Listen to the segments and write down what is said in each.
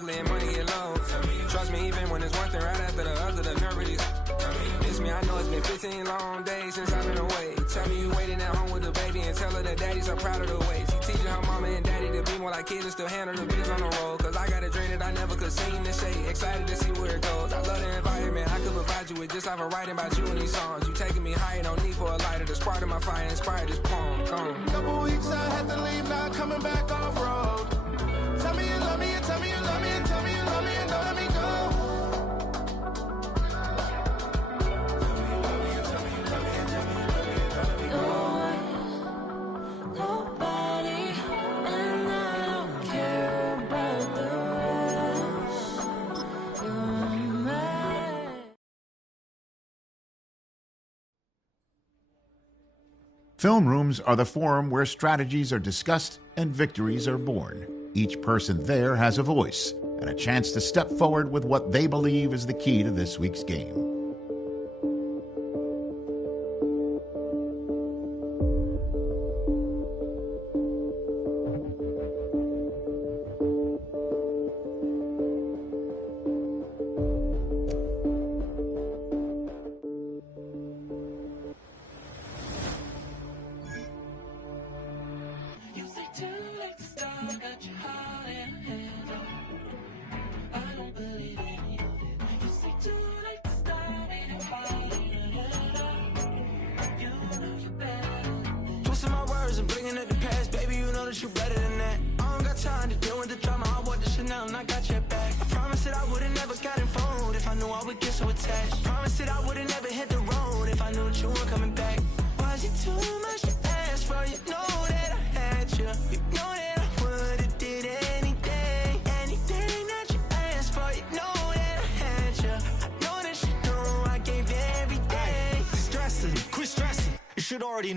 ugly and money get low. Trust me, even when it's one thing right after the other, the nerve really. Miss me, I know it's been 15 long days since I've been away. Tell me you waiting at home with the baby and tell her that daddy's so proud of the way. She teaching her mama and daddy to be more like kids and still handle the biz on the road. Cause I got a dream that I never could sing and say. Excited to see where it goes. I love the environment. I could provide you with just like a writing about you in these songs. You taking me higher, no need for a lighter. The spark of my fire inspired this poem. Couple weeks I had to leave, now coming back off road. Tell me you love me and tell me you love me and tell me you love me and don't let me go. Film rooms are the forum where strategies are discussed and victories are born. Each person there has a voice and a chance to step forward with what they believe is the key to this week's game.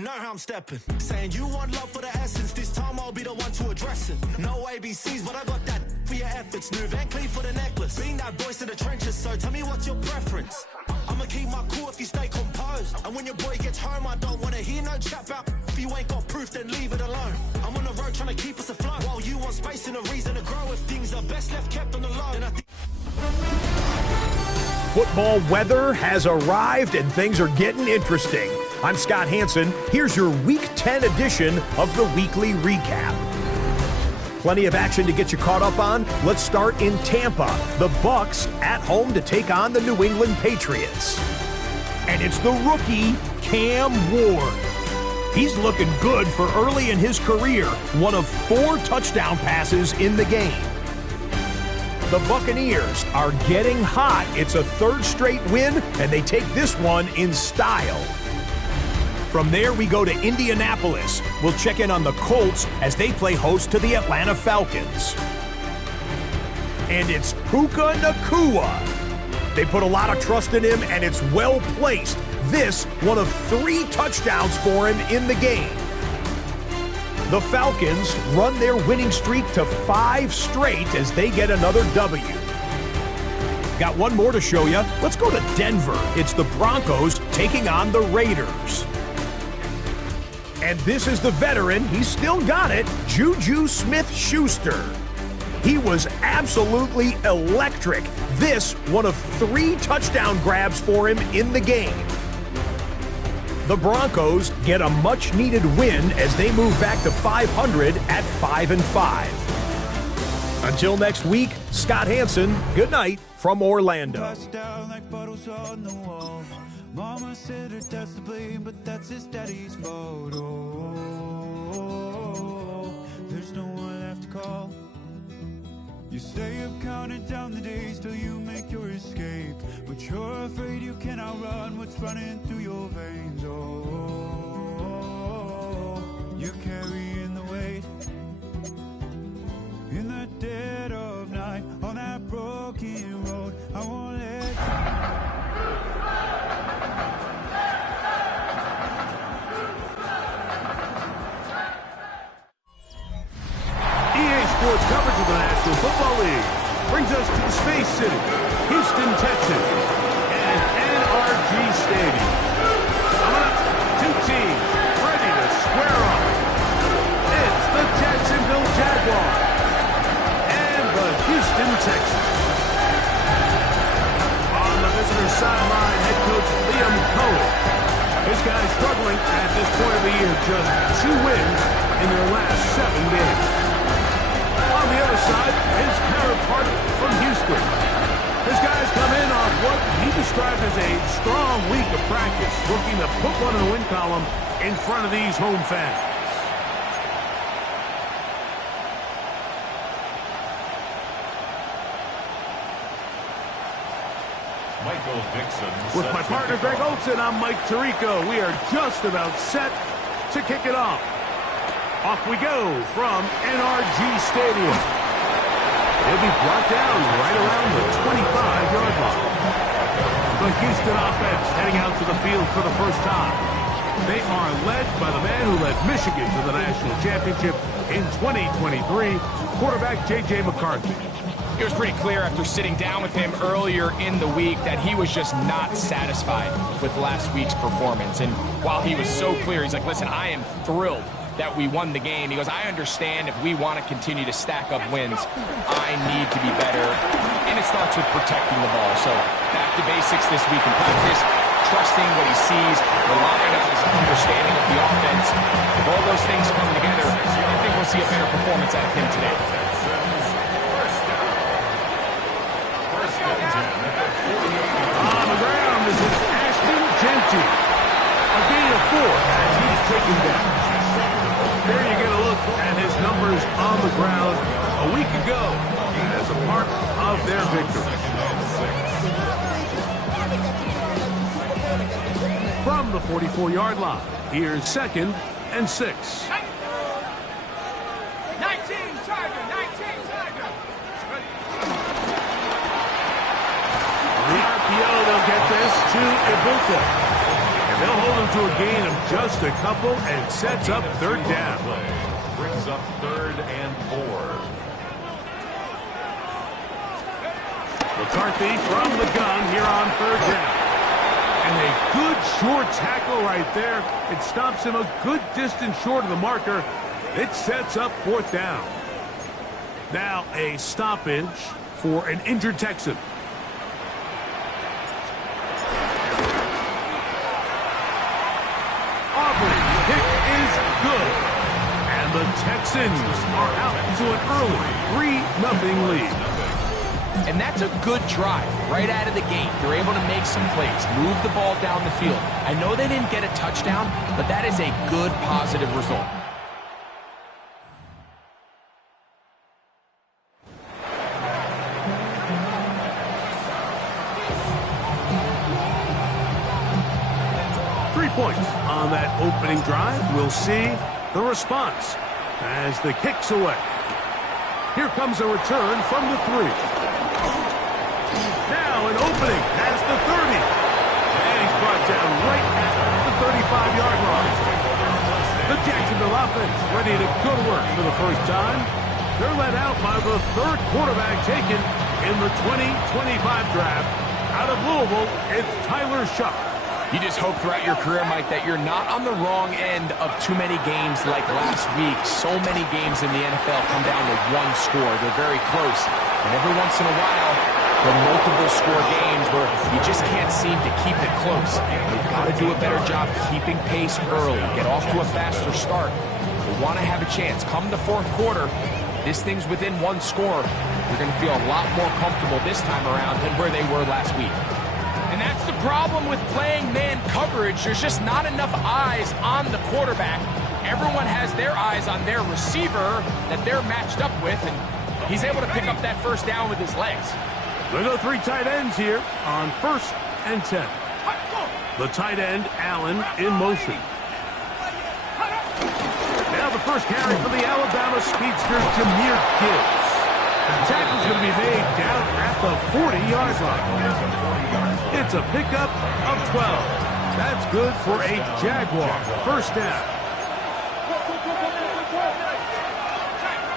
Know how I'm stepping. Saying you want love for the essence. This time I'll be the one to address it. No ABCs, but I got that for your efforts. New Van Cleef for the necklace. Being that voice in the trenches, so tell me what's your preference. I'ma keep my cool if you stay composed. And when your boy gets home, I don't wanna hear no chat about. If you ain't got proof, then leave it alone. I'm on the road trying to keep us afloat. While you want space and a reason to grow. If things are best left kept on the low, then I think football weather has arrived and things are getting interesting. I'm Scott Hansen. Here's your Week 10 edition of the Weekly Recap. Plenty of action to get you caught up on. Let's start in Tampa. The Bucs at home to take on the New England Patriots. And it's the rookie, Cam Ward. He's looking good for early in his career. One of 4 touchdown passes in the game. The Buccaneers are getting hot. It's a 3rd straight win, and they take this one in style. From there, we go to Indianapolis. We'll check in on the Colts as they play host to the Atlanta Falcons. And it's Puka Nacua. They put a lot of trust in him, and it's well placed. This, one of 3 touchdowns for him in the game. The Falcons run their winning streak to 5 straight as they get another W. Got one more to show you. Let's go to Denver. It's the Broncos taking on the Raiders. And this is the veteran, he's still got it, Juju Smith-Schuster. He was absolutely electric. This, one of 3 touchdown grabs for him in the game. The Broncos get a much-needed win as they move back to 500 at 5-5. Until next week, Scott Hansen, good night from Orlando. Mama said her dad's to blame, but that's his daddy's fault. Oh, there's no one left to call. You say you've counted down the days till you make your escape, but you're afraid you cannot run what's running through your veins. Oh, you're carrying the weight in the dead of night on that broken road. I won't let Sports coverage of the National Football League brings us to the Space City, Houston, Texas, and NRG Stadium. Coming up, 2 teams ready to square off. It's the Jacksonville Jaguars and the Houston Texans. guys struggling at this point of the year. Just 2 wins in their last 7 games. On the other side, his counterpart from Houston. His guys come in off what he described as a strong week of practice, looking to put one in the win column in front of these home fans. With my partner Greg Olson, I'm Mike Tirico. We are just about set to kick it off. Off we go from NRG Stadium. He'll be brought down right around the 25-yard line. The Houston offense heading out to the field for the first time. They are led by the man who led Michigan to the national championship in 2023, quarterback J.J. McCarthy. It was pretty clear after sitting down with him earlier in the week that he was just not satisfied with last week's performance. And while he was so clear, he's like, listen, I am thrilled that we won the game. He goes, I understand if we want to continue to stack up wins, I need to be better. And it starts with protecting the ball. So back to basics this week in practice, trusting what he sees, relying on his understanding of the offense. If all those things come together, I think we'll see a better performance out of him today. On the ground, this is Ashton Jeanty. A gain of 4 as he's taken down. There you get a look at his numbers on the ground a week ago as a part of their victory. From the 44-yard line, here's 2nd and 6. 19 Tiger. The RPO, they'll get this to Ibuka. And they'll hold him to a gain of just a couple and sets up 3rd down. Brings up 3rd and 4. McCarthy from the gun here on 3rd down. And a good short tackle right there. It stops him a good distance short of the marker. It sets up 4th down. Now a stoppage for an injured Texan. Good. And the Texans are out to an early 3-0 lead. And that's a good drive right out of the gate. They're able to make some plays, move the ball down the field. I know they didn't get a touchdown, but that is a good, positive result. Points on that opening drive. We'll see the response as the kick's away. Here comes a return from the 3. Now an opening has the 30. And he's brought down right at the 35-yard line. The Jacksonville offense ready to go to work for the first time. They're led out by the 3rd quarterback taken in the 2025 draft. Out of Louisville, it's Tyler Shuck. You just hope throughout your career, Mike, that you're not on the wrong end of too many games like last week. So many games in the NFL come down to 1 score. They're very close. And every once in a while, there are multiple score games where you just can't seem to keep it close. They've got to do a better job keeping pace early, get off to a faster start. They want to have a chance. Come the 4th quarter, this thing's within 1 score. You're going to feel a lot more comfortable this time around than where they were last week. And that's the problem with playing man coverage. There's just not enough eyes on the quarterback. Everyone has their eyes on their receiver that they're matched up with, and he's able to pick up that 1st down with his legs. They go 3 tight ends here on 1st and 10. The tight end, Allen, in motion. Now the first carry for the Alabama speedster, Jahmyr Gibbs. The tackle's going to be made down at the 40-yard line. It's a pickup of 12. That's good for a Jaguar 1st down.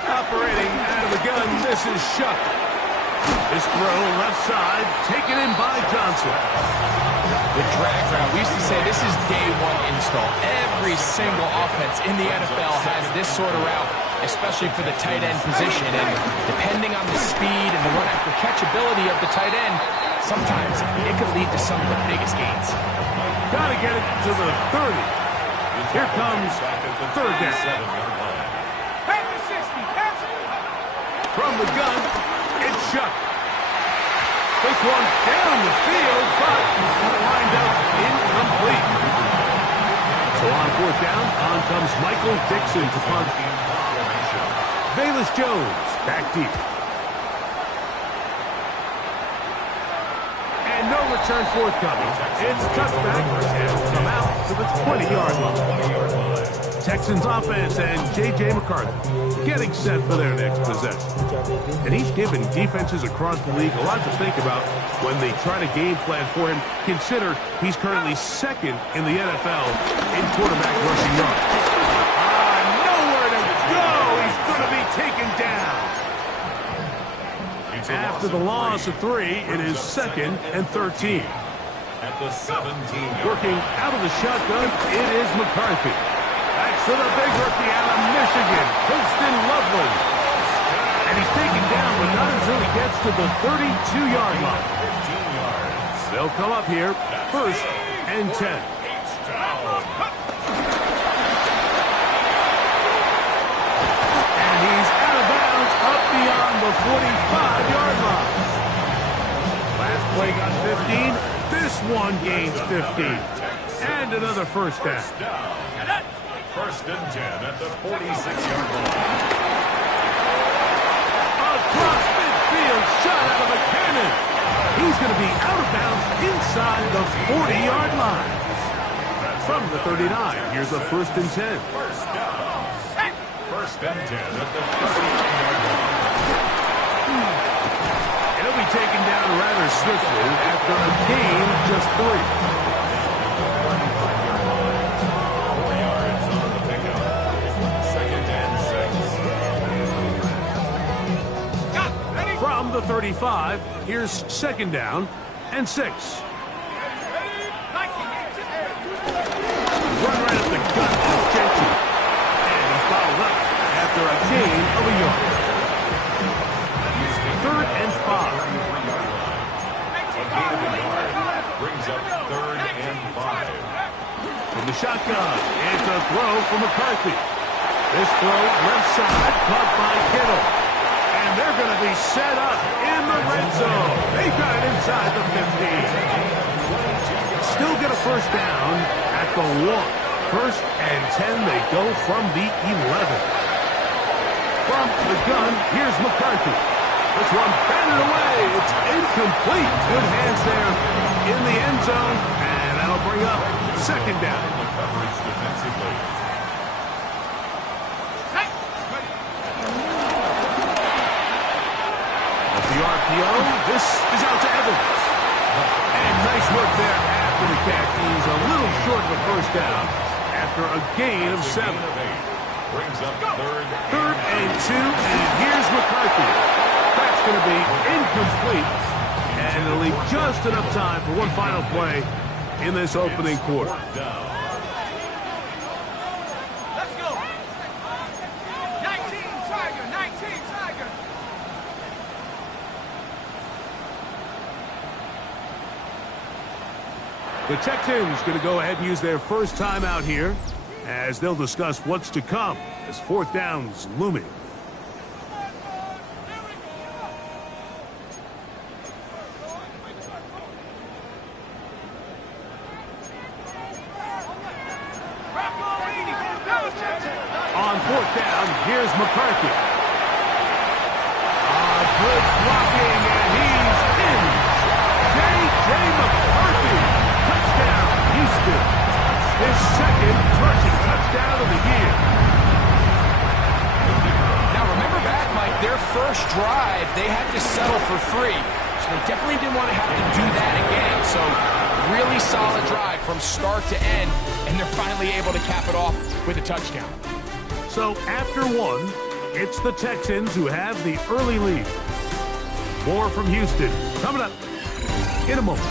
Operating out of the gun, this is Shuck. His throw left side, taken in by Johnson. The drag route, we used to say this is day 1 install. Every single offense in the NFL has this sort of route. especially for the tight end position. And depending on the speed and the run-after-catch ability of the tight end, sometimes it could lead to some of the biggest gains. Got to get it to the 30. Here comes third down. From the gun, it's Shuck. This one down the field, but lined up incomplete. So on fourth down, on comes Michael Dixon to punt. Velus Jones back deep. And no return forthcoming. It's touchback and come out to the 20-yard line. Texans offense and J.J. McCarthy getting set for their next possession. And he's given defenses across the league a lot to think about when they try to game plan for him. Consider he's currently second in the NFL in quarterback rushing yards. Nowhere to go. He's going to be taken down. After the loss of 3, it is 2nd and 13. At the 17. Working out of the shotgun, it is McCarthy. Back to the big rookie out of Michigan, Houston Loveland. And he's taken down, but not until he gets to the 32-yard line. 15 yards. They'll come up here, 1st and 10. And he's out of bounds up beyond the 45-yard line. Last play got 15. This one gains 15. And another first down. 1st and 10 at the 46-yard line. Across midfield, shot out of a cannon. He's going to be out of bounds inside the 40-yard line. From the 39, here's a 1st and 10. First down. 1st and 10 at the 39-yard line. He'll be taken down rather swiftly after a gain of just 3. From the 35, here's 2nd down and 6. Run right up the gut of Gentry. And he's bottled up after a gain of a yard. 3rd and 5. A gain of a yard brings up 3rd and 5. From the shotgun, it's a throw for McCarthy. This throw left side, caught by Kittle. And they're going to be set up in the red zone. They got it inside the 15. Still get a first down at the 1. 1st and 10, they go from the 11. From the gun, here's McCarthy. This one batted away. It's incomplete. Good hands there in the end zone. And that'll bring up 2nd down. The coverage defensively. The RPO, this is out to Evans. And nice work there after the catch. He's a little short of a first down after a gain of 7. Brings up 3rd and 2, and here's McCarthy. That's going to be incomplete. And it'll leave just enough time for one final play in this opening quarter. The Texans going to go ahead and use their first timeout here as they'll discuss what's to come as 4th down's looming. On 4th down, here's McCarthy. Good blocking, and he's in. J.J. McCarthy. Touchdown, Houston. His 2nd rushing touchdown of the year. Now, remember back, Mike, their first drive, they had to settle for 3. So they definitely didn't want to have to do that again. So really solid drive from start to end, and they're finally able to cap it off with a touchdown. So after 1, it's the Texans who have the early lead. More from Houston coming up in a moment.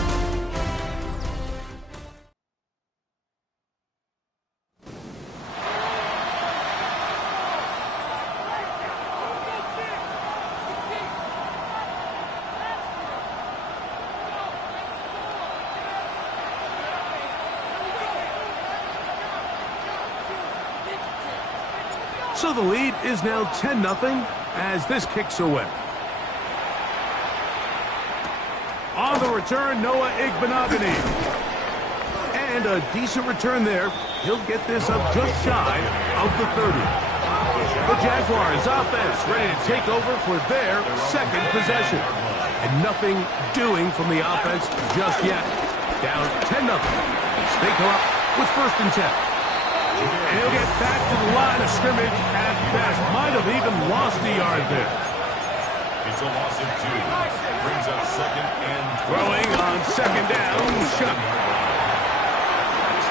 So the lead is now 10-0 as this kicks away. On the return, Noah Igbenogany. And a decent return there. He'll get this up just shy of the 30. The Jaguars offense ready to take over for their second possession. And nothing doing from the offense just yet. Down 10-0. They go up with 1st and 10. And he'll get back to the line of scrimmage at best. Might have even lost a yard there. It's a loss of 2. Brings up 2nd and 12. Throwing on 2nd down. Shut.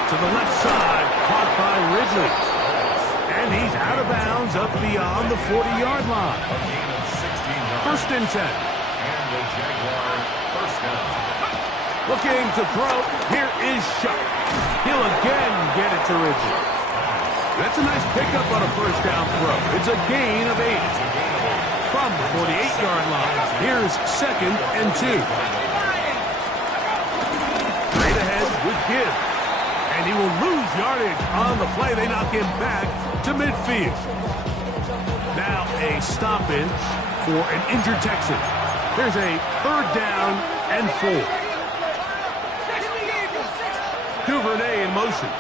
To the left side. Caught by Ridley. And he's out of bounds up beyond the 40-yard line. A gain of 16 yards. 1st and 10. And the Jaguar 1st down. Looking to throw. Here is Shuck. He'll again get it to Ridley. That's a nice pickup on a 1st down throw. It's a gain of 8. From the 48-yard line. Here's 2nd and 2. Straight ahead with Gibbs. And he will lose yardage on the play. They knock him back to midfield. Now a stoppage for an injured Texan. There's a 3rd down and 4. Duvernay in motion.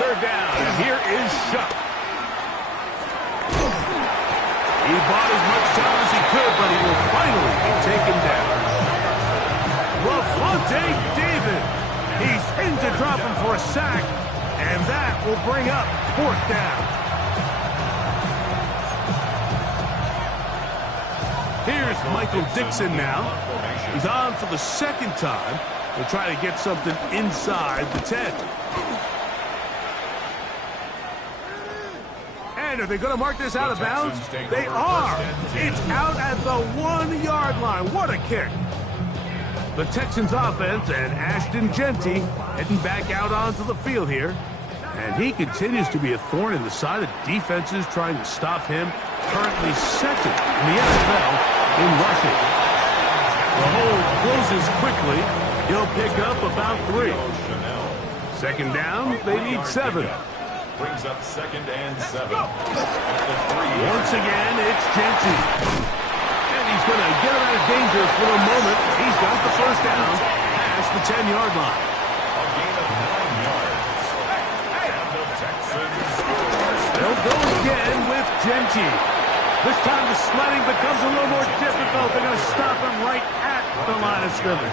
3rd down, and here is Shuck. He bought as much time as he could, but he will finally be taken down. Lavonte David. He's in to drop him for a sack, and that will bring up 4th down. Here's Michael Dixon now. He's on for the 2nd time. They'll try to get something inside the 10. And are they going to mark this out of bounds? They are. It's out at the 1-yard line. What a kick. The Texans offense and Ashton Genty heading back out onto the field here. And he continues to be a thorn in the side of defenses trying to stop him. Currently 2nd in the NFL in rushing. The hold closes quickly. He'll pick up about 3. 2nd down, they need 7. Brings up 2nd and 7. Once again, it's Genty. And he's going to get him out of danger for the moment. He's got the 1st down past the 10-yard line. A gain of 9 yards. And the Texans. They'll go again with Genty. This time the sledding becomes a little more difficult. They're going to stop him right at the line of scrimmage.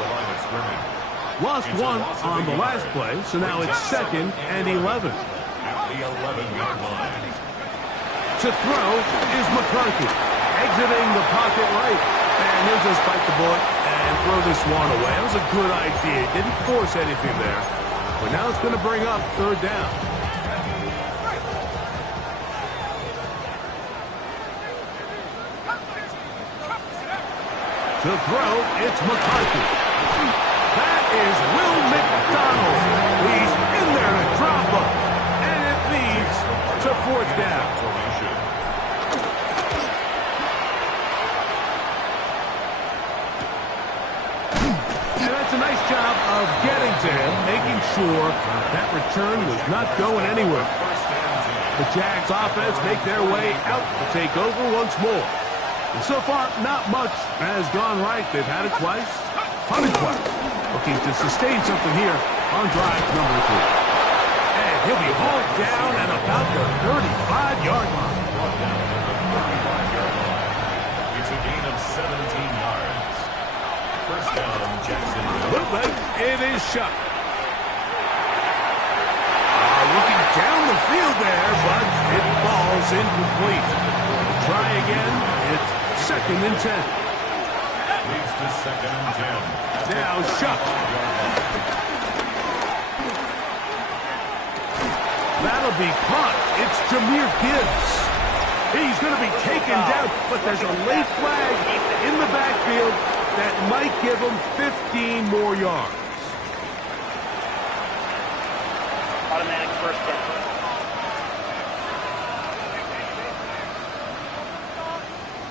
Lost 1 on the last play, so now it's 2nd and 11. At the 11-yard line. To throw is McCarthy. Exiting the pocket right. And he'll just bite the bullet and throw this one away. That was a good idea. He didn't force anything there. But now it's going to bring up 3rd down. To throw, it's McCarthy. That is Will McDonald. He's in there to drop him. And it leads to 4th down. And that's a nice job of getting to him, making sure that return was not going anywhere. The Jags offense make their way out to take over once more. And so far, not much has gone right. They've had it twice, punted twice. Looking to sustain something here on drive number 3. And he'll be hauled down at about the 35-yard line. It's a gain of 17 yards. 1st down, Jacksonville. Movement, it is Shuck. Looking down the field there, but it falls incomplete. Try again. It's 2nd and 10. Leads to 2nd and 10. Now Shuck. That'll be caught. It's Jahmyr Gibbs. He's going to be taken down, but there's a late flag in the backfield that might give him 15 more yards. Automatic 1st down.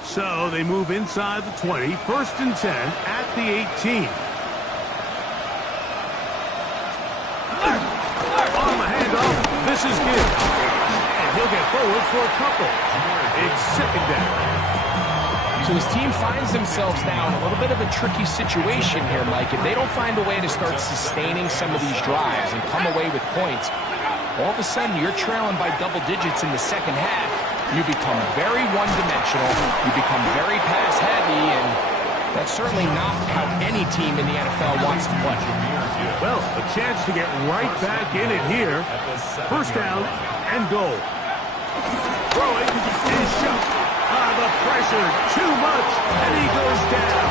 So they move inside the 20, 1st and 10 at the 18. On the handoff, This is good. And he'll get forward for a couple. It's second down. So his team finds themselves now in a little bit of a tricky situation here, Mike. If they don't find a way to start sustaining some of these drives and come away with points, all of a sudden you're trailing by double digits in the second half. You become very one-dimensional. You become very pass-heavy, and that's certainly not how any team in the NFL wants to play. Well, a chance to get right back in it here. First down and goal. Throwing is shot. The pressure, too much, and he goes down.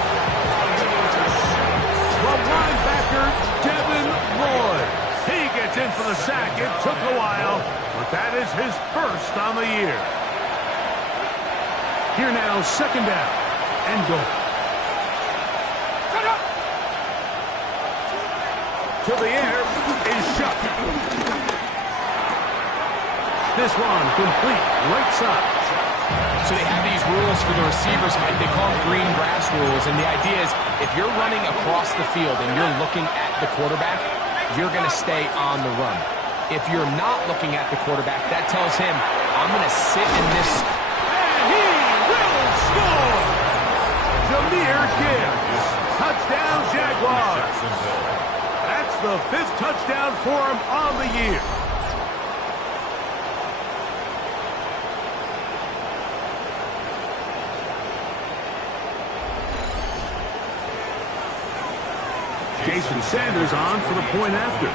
The linebacker, Devin Lloyd. He gets in for the sack. It took a while, but that is his first on the year. Here now, second down and goal. To the air is shot. This one complete, right side. So they have these rules for the receivers, Mike. They call them green grass rules, and the idea is if you're running across the field and you're looking at the quarterback, you're going to stay on the run. If you're not looking at the quarterback, that tells him, I'm going to sit in this. And he will score! Jahmyr Gibbs. Touchdown, Jaguars. That's the 5th touchdown for him on the year. Jason Sanders on for the point after.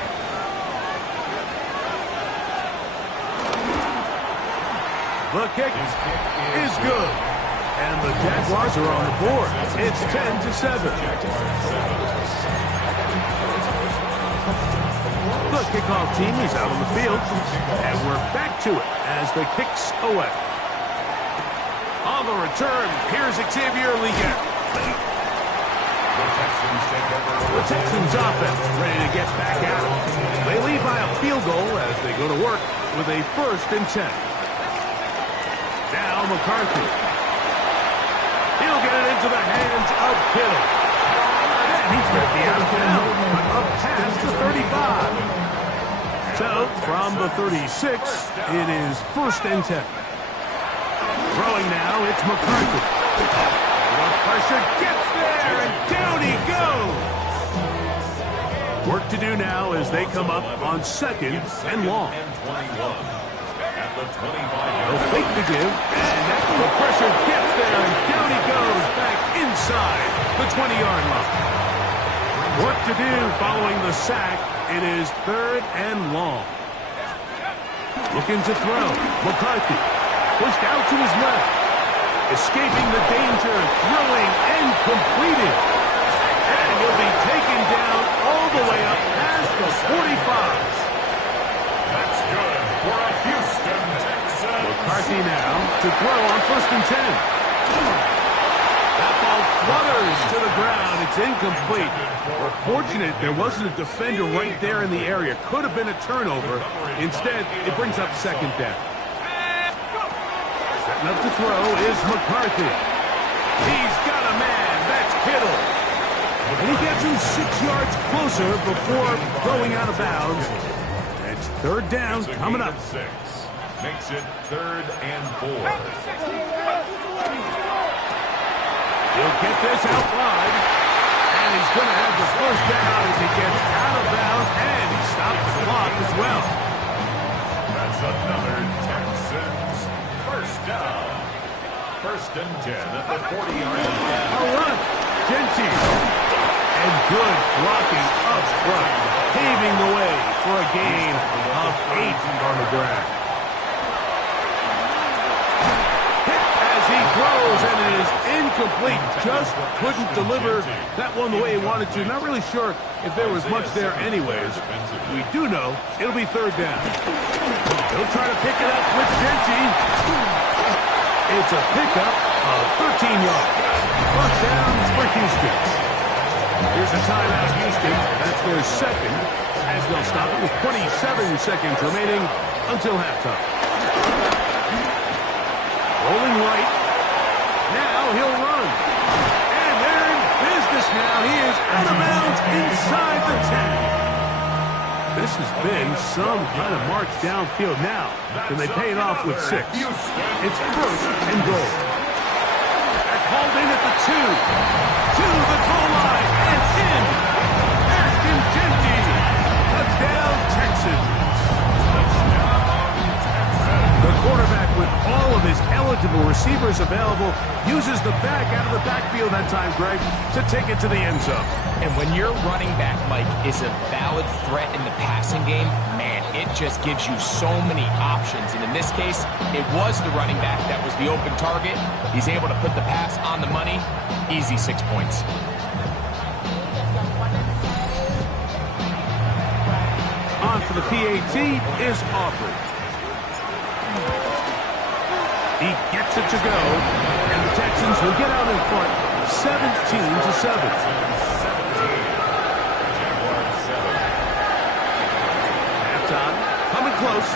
The kick is good. And the Jaguars are on the board. It's 10-7. The kickoff team is out on the field. And we're back to it as the kick's away. On the return, here's Xavier Leggett. The Texans offense ready to get back at it. They lead by a field goal as they go to work with a 1st and 10. Now McCarthy. He'll get it into the hands of Kittle. And he's going to be out of bounds, but up past the 35. So from the 36, it is 1st and 10. Throwing now, it's McCarthy. The pressure gets there, and down he goes. Work to do now as they come up on 2nd and long. They'll fake the give, and the pressure gets there, and down he goes back inside the 20-yard line. Work to do following the sack. It is 3rd and long. Looking to throw. McCarthy pushed out to his left. Escaping the danger, throwing and completing. And he'll be taken down all the way up past the 45. That's good for a Houston Texans. McCarthy now to throw on 1st and 10. That ball flutters to the ground. It's incomplete. We're fortunate there wasn't a defender right there in the area. Could have been a turnover. Instead, it brings up 2nd down. Setting up to throw is McCarthy. He's got a man. That's Kittle. And he gets him 6 yards closer before going out of bounds. It's 3rd down coming up. 6 makes it 3rd and 4. He'll get this out wide. And he's going to have the 1st down as he gets out of bounds. And he stops the clock as well. That's another Texans 1st down. 1st and 10 at the 40-yard line. A run. Gentile. And good blocking up front, paving the way for a gain of 8 on the ground. Hit as he throws, and it is incomplete. Just couldn't deliver that one the way he wanted to. Not really sure if there was much there anyways. We do know it'll be 3rd down. He'll try to pick it up with Gentile. It's a pickup of 13 yards. 1st down for Houston. Here's a timeout, Houston. That's their 2nd, as they'll stop it with 27 seconds remaining until halftime. Rolling right. Now he'll run. And they're in business now. He is out of bounds inside the 10. This has been some kind of mark. march downfield now. Can they pay it off with 6? It's first and goal. That's hauled in at the 2. To the goal line and in. Ashton Jeanty. Touchdown, Texans. The quarterback, with all of his eligible receivers available, uses the back out of the backfield that time, Greg, to take it to the end zone. And when your running back, Mike, is a valid threat in the passing game, man, it just gives you so many options. And in this case, it was the running back that was the open target. He's able to put the pass on the money. Easy 6 points. On for the PAT is Aubrey. He gets it to go, and the Texans will get out in front, 17-7. Halftime, coming close,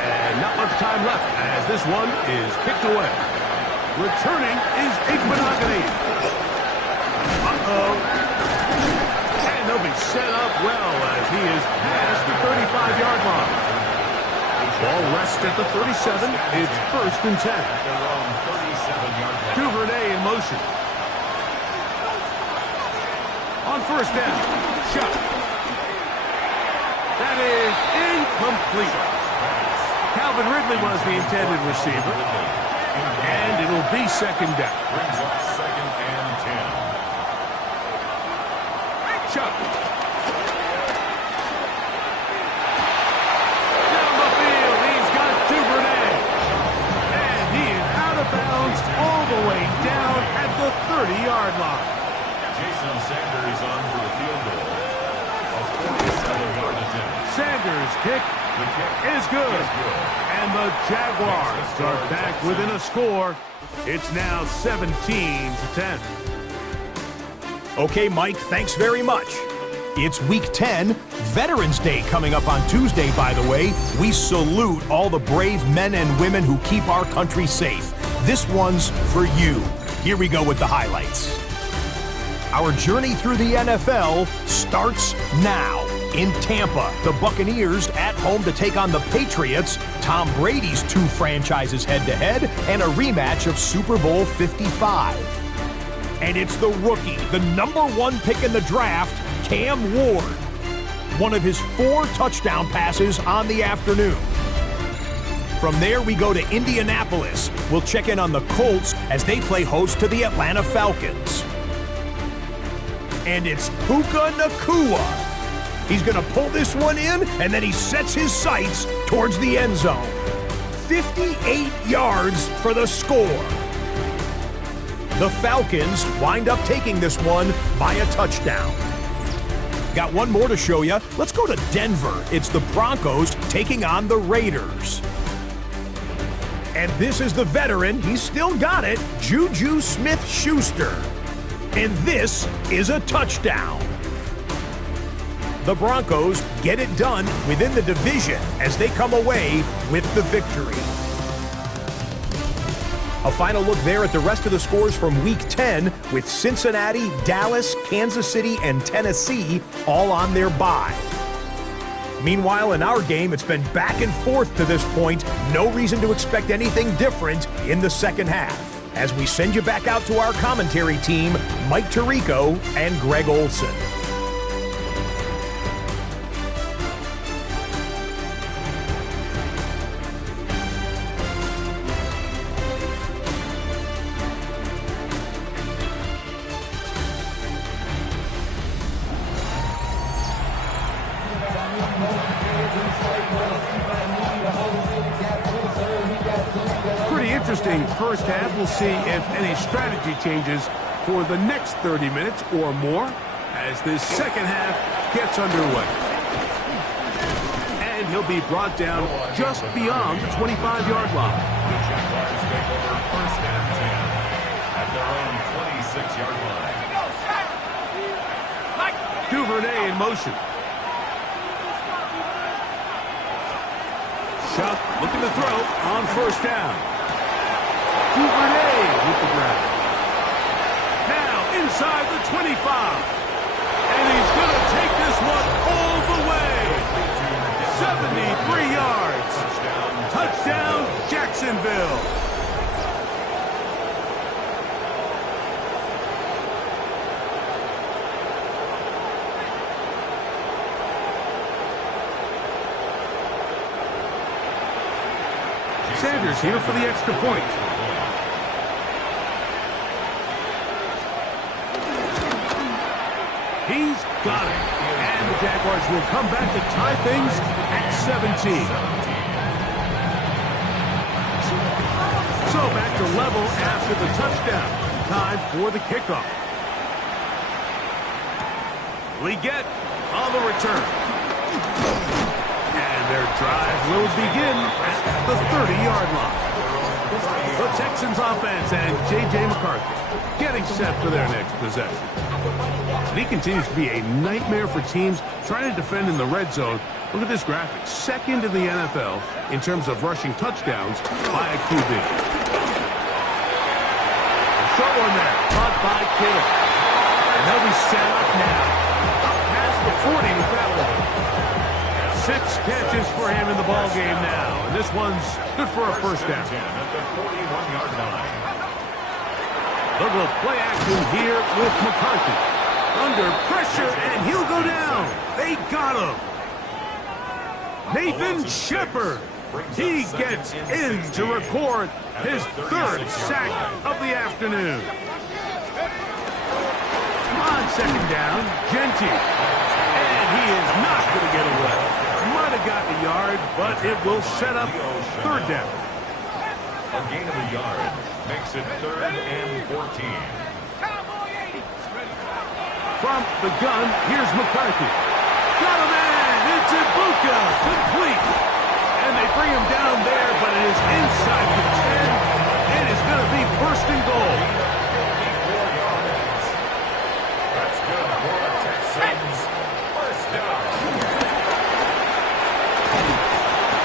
and not much time left as this one is kicked away. Returning is Igbenogany. And they'll be set up well as he is past the 35-yard line. Ball rests at the 37. It's first and 10. Duvernay in motion. On first down. Shot. That is incomplete. Calvin Ridley was the intended receiver. And it'll be second down. Brings up second and 10. Chuck. All the way down at the 30-yard line. Jason Sanders on for the field goal. A 47-yard attempt. Sanders' kick is good. And the Jaguars are back within a score. It's now 17-10. Okay, Mike, thanks very much. It's Week 10, Veterans Day coming up on Tuesday, by the way. We salute all the brave men and women who keep our country safe. This one's for you. Here we go with the highlights. Our journey through the NFL starts now. In Tampa, the Buccaneers at home to take on the Patriots, Tom Brady's 2 franchises head-to-head, and a rematch of Super Bowl 55. And it's the rookie, the #1 pick in the draft, Cam Ward. One of his 4 touchdown passes on the afternoon. From there, we go to Indianapolis. We'll check in on the Colts as they play host to the Atlanta Falcons. And it's Puka Nacua. He's going to pull this one in, and then he sets his sights towards the end zone. 58 yards for the score. The Falcons wind up taking this one by a touchdown. Got one more to show you. Let's go to Denver. It's the Broncos taking on the Raiders. And this is the veteran, he's still got it, Juju Smith-Schuster. And this is a touchdown. The Broncos get it done within the division as they come away with the victory. A final look there at the rest of the scores from Week 10 with Cincinnati, Dallas, Kansas City, and Tennessee all on their bye. Meanwhile, in our game, it's been back and forth to this point. No reason to expect anything different in the second half. As we send you back out to our commentary team, Mike Tirico and Greg Olson. Interesting first half. We'll see if any strategy changes for the next 30 minutes or more as this second half gets underway. And he'll be brought down just beyond the 25-yard line. The Jaguars take over first and 10 at their own 26-yard line. Duvernay in motion. Schuck looking to throw on first down. Duvernay with the grab. Now inside the 25. And he's going to take this one all the way. 73 yards. Jacksonville. Sanders here for the extra point. He's got it. And the Jaguars will come back to tie things at 17. So back to level after the touchdown. Time for the kickoff. Leggett on the return. And their drive will begin at the 30-yard line. The Texans offense and J.J. McCarthy getting set for their next possession. And he continues to be a nightmare for teams trying to defend in the red zone. Look at this graphic. Second in the NFL in terms of rushing touchdowns by a QB. Short one there. Caught by Kittle. And they'll be set up now. Up past the 40 with that one. 6 catches for him in the ball game now. And this one's good for a first down. They'll go play action here with McCarthy. Under pressure, and he'll go down. They got him. Nathan Shepard. He gets in to record his 3rd sack of the afternoon. On second down, Genty. And he is not going to get away. Might have gotten a yard, but it will set up 3rd down. A gain of a yard makes it 3rd and 14. From the gun, here's McCarthy. Got a man! It's Ibuka! Complete! And they bring him down there, but it is inside the 10. It is going to be 1st and goal. That's good for the Texans. 1st down.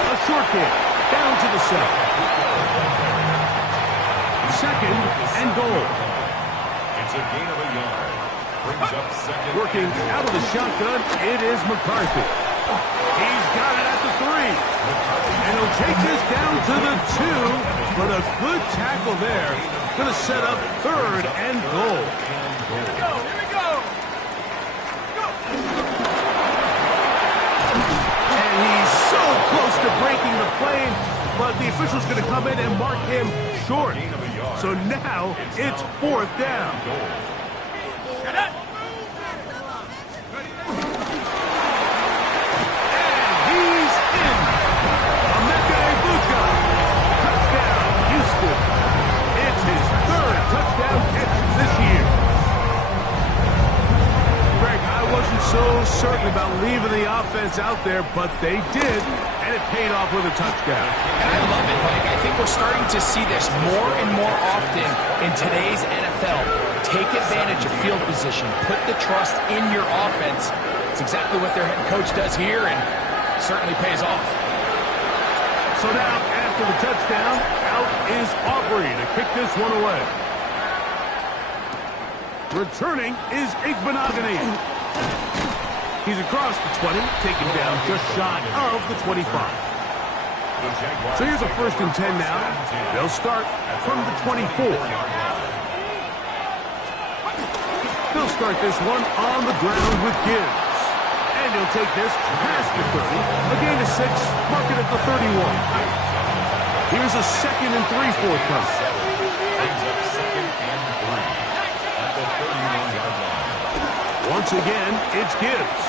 A short kick. Down to the 7. 2nd and goal. It's a gain of a yard. Brings up 2nd. Working out of the shotgun, it is McCarthy. He's got it at the 3. And he'll take this down to the 2. But a good tackle there. Going to set up 3rd and goal. Here we go. And he's so close to breaking the play, but the official's going to come in and mark him short. So now it's 4th down. And he's in. Emeka Ibuka. Touchdown, Houston. It's his 3rd touchdown catch this year. Greg, I wasn't so certain about leaving the offense out there, but they did, and it paid off with a touchdown. And I love it, Mike. I think we're starting to see this more and more often in today's NFL. Take advantage of field position. Put the trust in your offense. It's exactly what their head coach does here, and certainly pays off. So now, after the touchdown, out is Aubrey to kick this one away. Returning is Igbenogany. He's across the 20, taken down just shy of the 25. So here's a 1st and 10 now. They'll start from the 24. They'll start this one on the ground with Gibbs. And he'll take this past the 30, a gain of 6, mark it at the 31. Here's a 2nd and 3 forthcoming. Once again, it's Gibbs.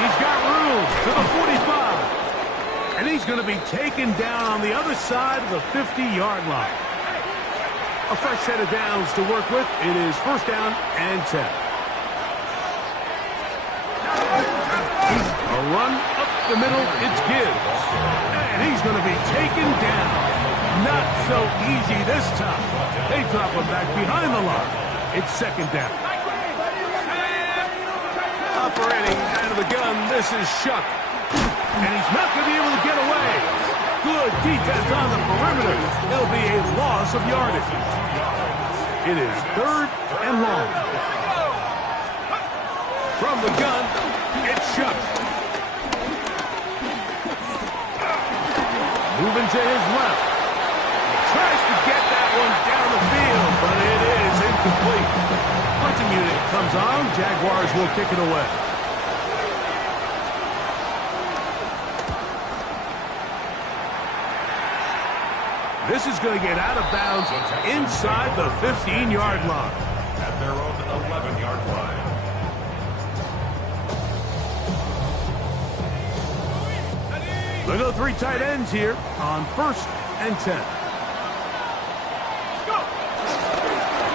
He's got room to the 45. And he's going to be taken down on the other side of the 50-yard line. A fresh set of downs to work with. It is 1st down and 10. A run up the middle. It's Gibbs. And he's going to be taken down. Not so easy this time. They drop him back behind the line. It's 2nd down. Operating out of the gun, this is Shuck. And he's not going to be able to get away. Good defense on the perimeter. It'll be a loss of yardage. It is 3rd and long. From the gun, it's Shuck. Moving to his left. He tries to get that one down the field, but it is incomplete. Punting unit comes on. Jaguars will kick it away. This is going to get out of bounds inside the 15-yard line. At their own 11-yard line. They go 3 tight ends here on 1st and 10.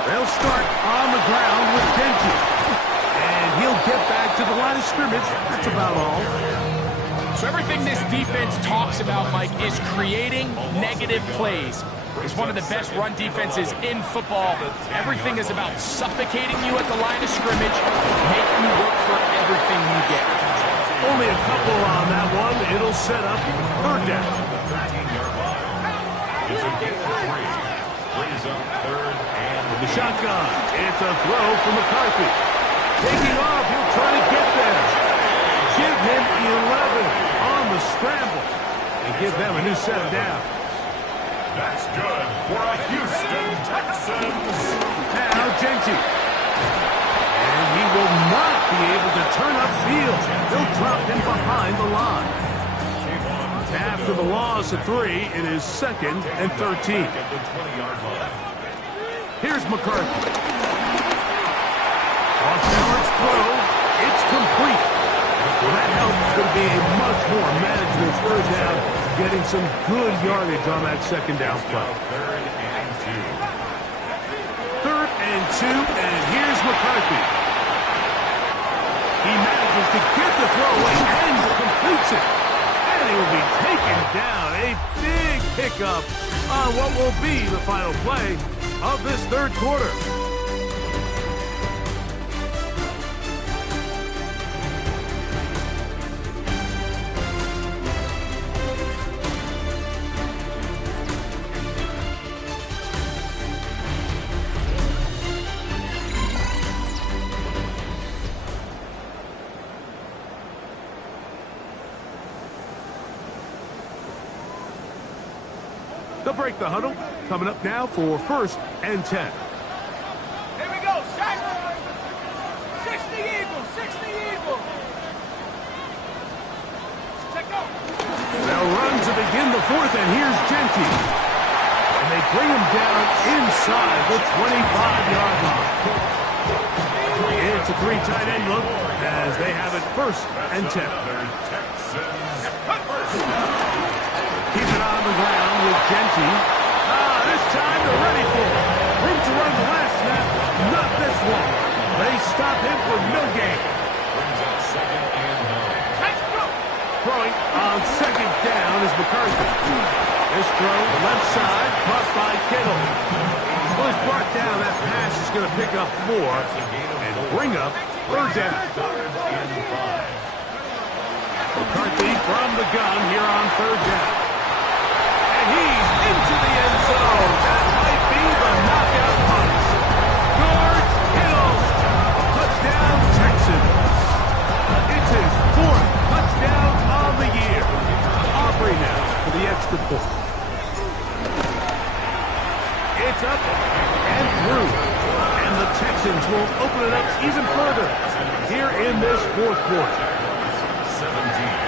They'll start on the ground with Denji. And he'll get back to the line of scrimmage. That's about all. So everything this defense talks about, Mike, is creating negative plays. It's one of the best run defenses in football. Everything is about suffocating you at the line of scrimmage, making you work for everything you get. Only a couple on that one. It'll set up 3rd down. It's a get for 3. Brings up 3rd and the shotgun. It's a throw from McCarthy. Taking off. He'll try to get there. Give him 11 on the scramble and give them a new set of downs. That's good for a Houston Texans. Now Genty. And he will not be able to turn upfield. They'll drop him behind the line. After the loss of 3, it is 2nd and 13. Here's McCarthy. Off-balance throw. It's complete. Well, that help is going to be a much more manageable 3rd down, getting some good yardage on that 2nd down play. 3rd and 2, and here's McCarthy. He manages to get the throw away and completes it. And he will be taken down. A big pickup on what will be the final play of this 3rd quarter. They'll break the huddle. Coming up now for 1st and 10. Here we go. Set. 60 Eagles. 60 Eagles. Check out. They'll run to begin the 4th, and here's Genty. And they bring him down inside the 25-yard line. It's a 3 tight end look as they have it 1st and 10. Keep it on the ground with Genty. This time they're ready for it. Room to run the last snap. Not this one. They stop him for no gain. Throwing on 2nd down is McCarthy. This throw left side, caught by Kittle. Well, he's brought down. That pass is going to pick up 4 and bring up 3rd down. McCarthy from the gun here on 3rd down. He's into the end zone. That might be the knockout punch. George Kittle. Touchdown, Texans. It's his 4th touchdown of the year. Aubrey now for the extra point. It's up and through. And the Texans will open it up even further here in this 4th quarter. 17.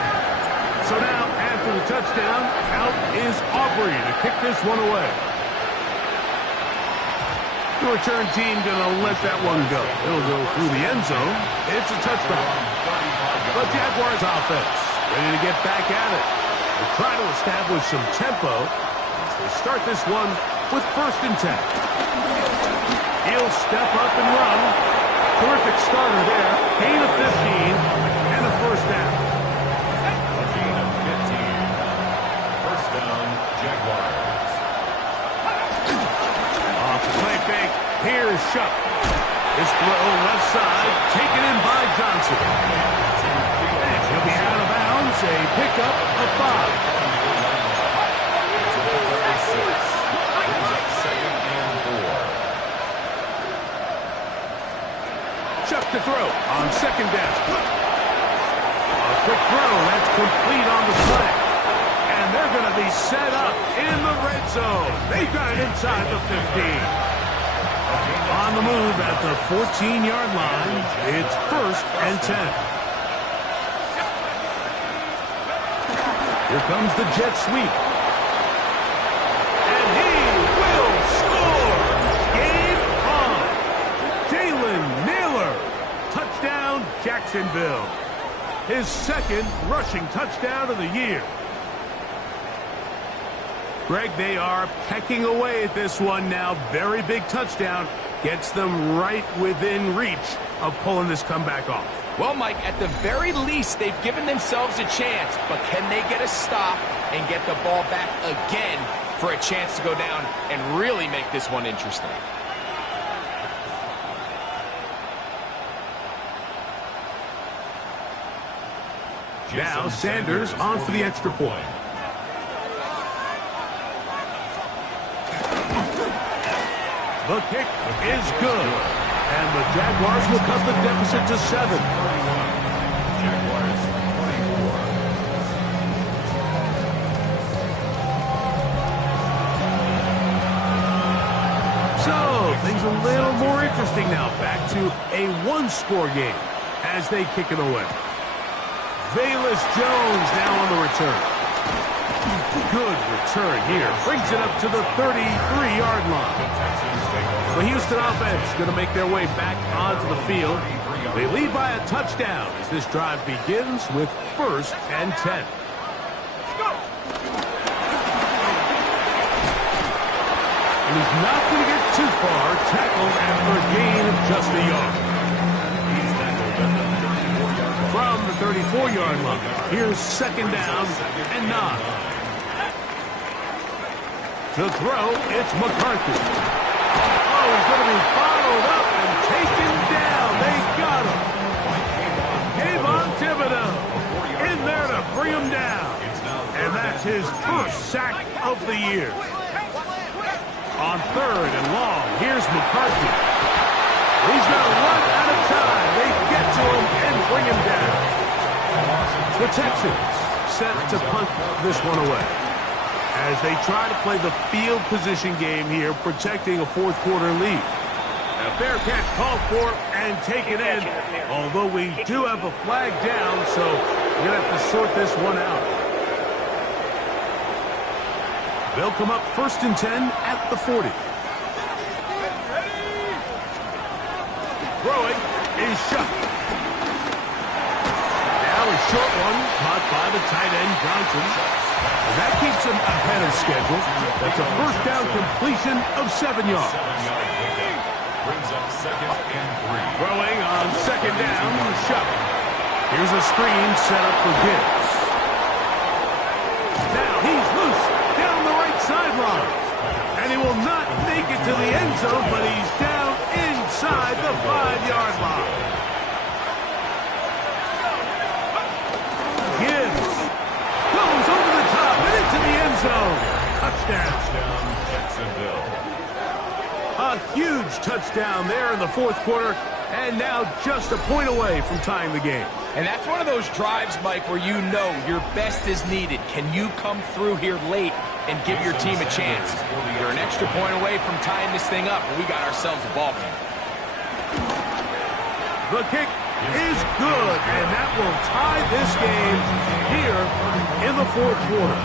So now, after the touchdown, out is Aubrey to kick this one away. The return team going to let that one go. It'll go through the end zone. It's a touchdown. The Jaguars offense ready to get back at it. They'll try to establish some tempo as they start this one with 1st and 10. He'll step up and run. Terrific starter there. Gain of 15 and a 1st down. Here's Shuck. This throw left side, taken in by Johnson. And he'll be out of bounds, a pickup of 5. Shuck to throw on 2nd down. A quick throw, that's complete on the play. And they're going going to be set up in the red zone. They've got it inside the 15. On the move at the 14-yard line, it's 1st and 10. Here comes the jet sweep. And he will score! Game on! Jalen Naylor! Touchdown, Jacksonville. His 2nd rushing touchdown of the year. Greg, they are pecking away at this one now. Very big touchdown. Gets them right within reach of pulling this comeback off. Well, Mike, at the very least, they've given themselves a chance. But can they get a stop and get the ball back again for a chance to go down and really make this one interesting? Now Sanders on for the extra point. The kick is good. And the Jaguars will cut the deficit to 7. Jaguars 24. So, things a little more interesting now. Back to a one-score game as they kick it away. Velus Jones now on the return. Good return here. Brings it up to the 33-yard line. The Houston offense going to make their way back onto the field. They lead by a touchdown as this drive begins with 1st and 10. And he's not going to get too far. Tackled after a gain of just a yard. From the 34-yard line, here's 2nd down and 9. To throw, it's McCarthy. Oh, he's going to be followed up and taken down. They got him. Kayvon Thibodeau in there to bring him down. And that's his 1st sack of the year. On 3rd and long, here's McCarthy. He's going to run out of time. They get to him and bring him down. The Texans set to punt this one away as they try to play the field position game here, protecting a 4th quarter lead. A fair catch called for and taken in, although we do have a flag down, so we're going to have to sort this one out. They'll come up 1st and 10 at the 40. Throwing is shot. Now a short one caught by the tight end Johnson. And that keeps him ahead of schedule. That's a 1st down completion of 7 yards. Brings up 2nd and 3. Throwing on 2nd down, shot. Here's a screen set up for Gibbs. Now he's loose down the right sideline. And he will not make it to the end zone, but he's down inside the 5-yard line. Gibbs goes over the top and into the end zone. Touchdown, Jacksonville. A huge touchdown there in the 4th quarter, and now just a point away from tying the game. And that's one of those drives, Mike, where you know your best is needed. Can you come through here late and give your team a chance? You're an extra point away from tying this thing up, and we got ourselves a ball game. The kick is good, and that will tie this game here in the 4th quarter.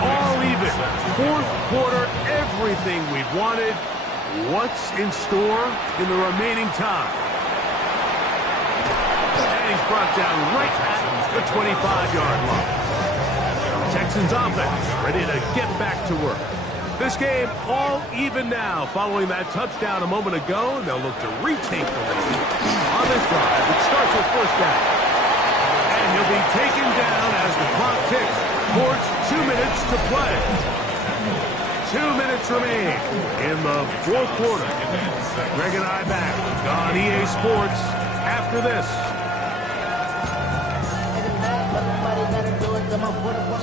All even. 4th quarter, everything we've wanted. What's in store in the remaining time? And he's brought down right at the 25-yard line. Texans offense ready to get back to work. This game all even now following that touchdown a moment ago, and they'll look to retake the lead on this drive. It starts with 1st down. And he'll be taken down as the clock ticks towards 2 minutes to play. 2 minutes remain in the 4th quarter. Greg and I back on EA Sports after this.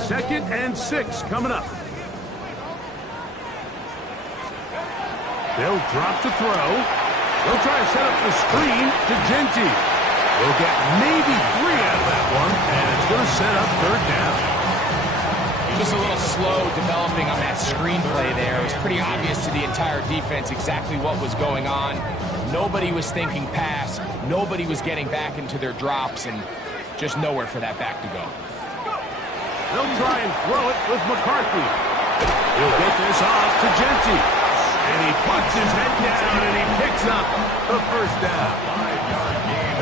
2nd and 6 coming up. They'll drop to throw. They'll try to set up the screen to Genty. They'll get maybe 3 out of that one, and it's going to set up 3rd down. Just a little slow developing on that screenplay there. It was pretty obvious to the entire defense exactly what was going on. Nobody was thinking pass. Nobody was getting back into their drops, and just nowhere for that back to go. They'll try and throw it with McCarthy. He'll get this off to Genty. And he puts his head down, and he picks up the 1st down.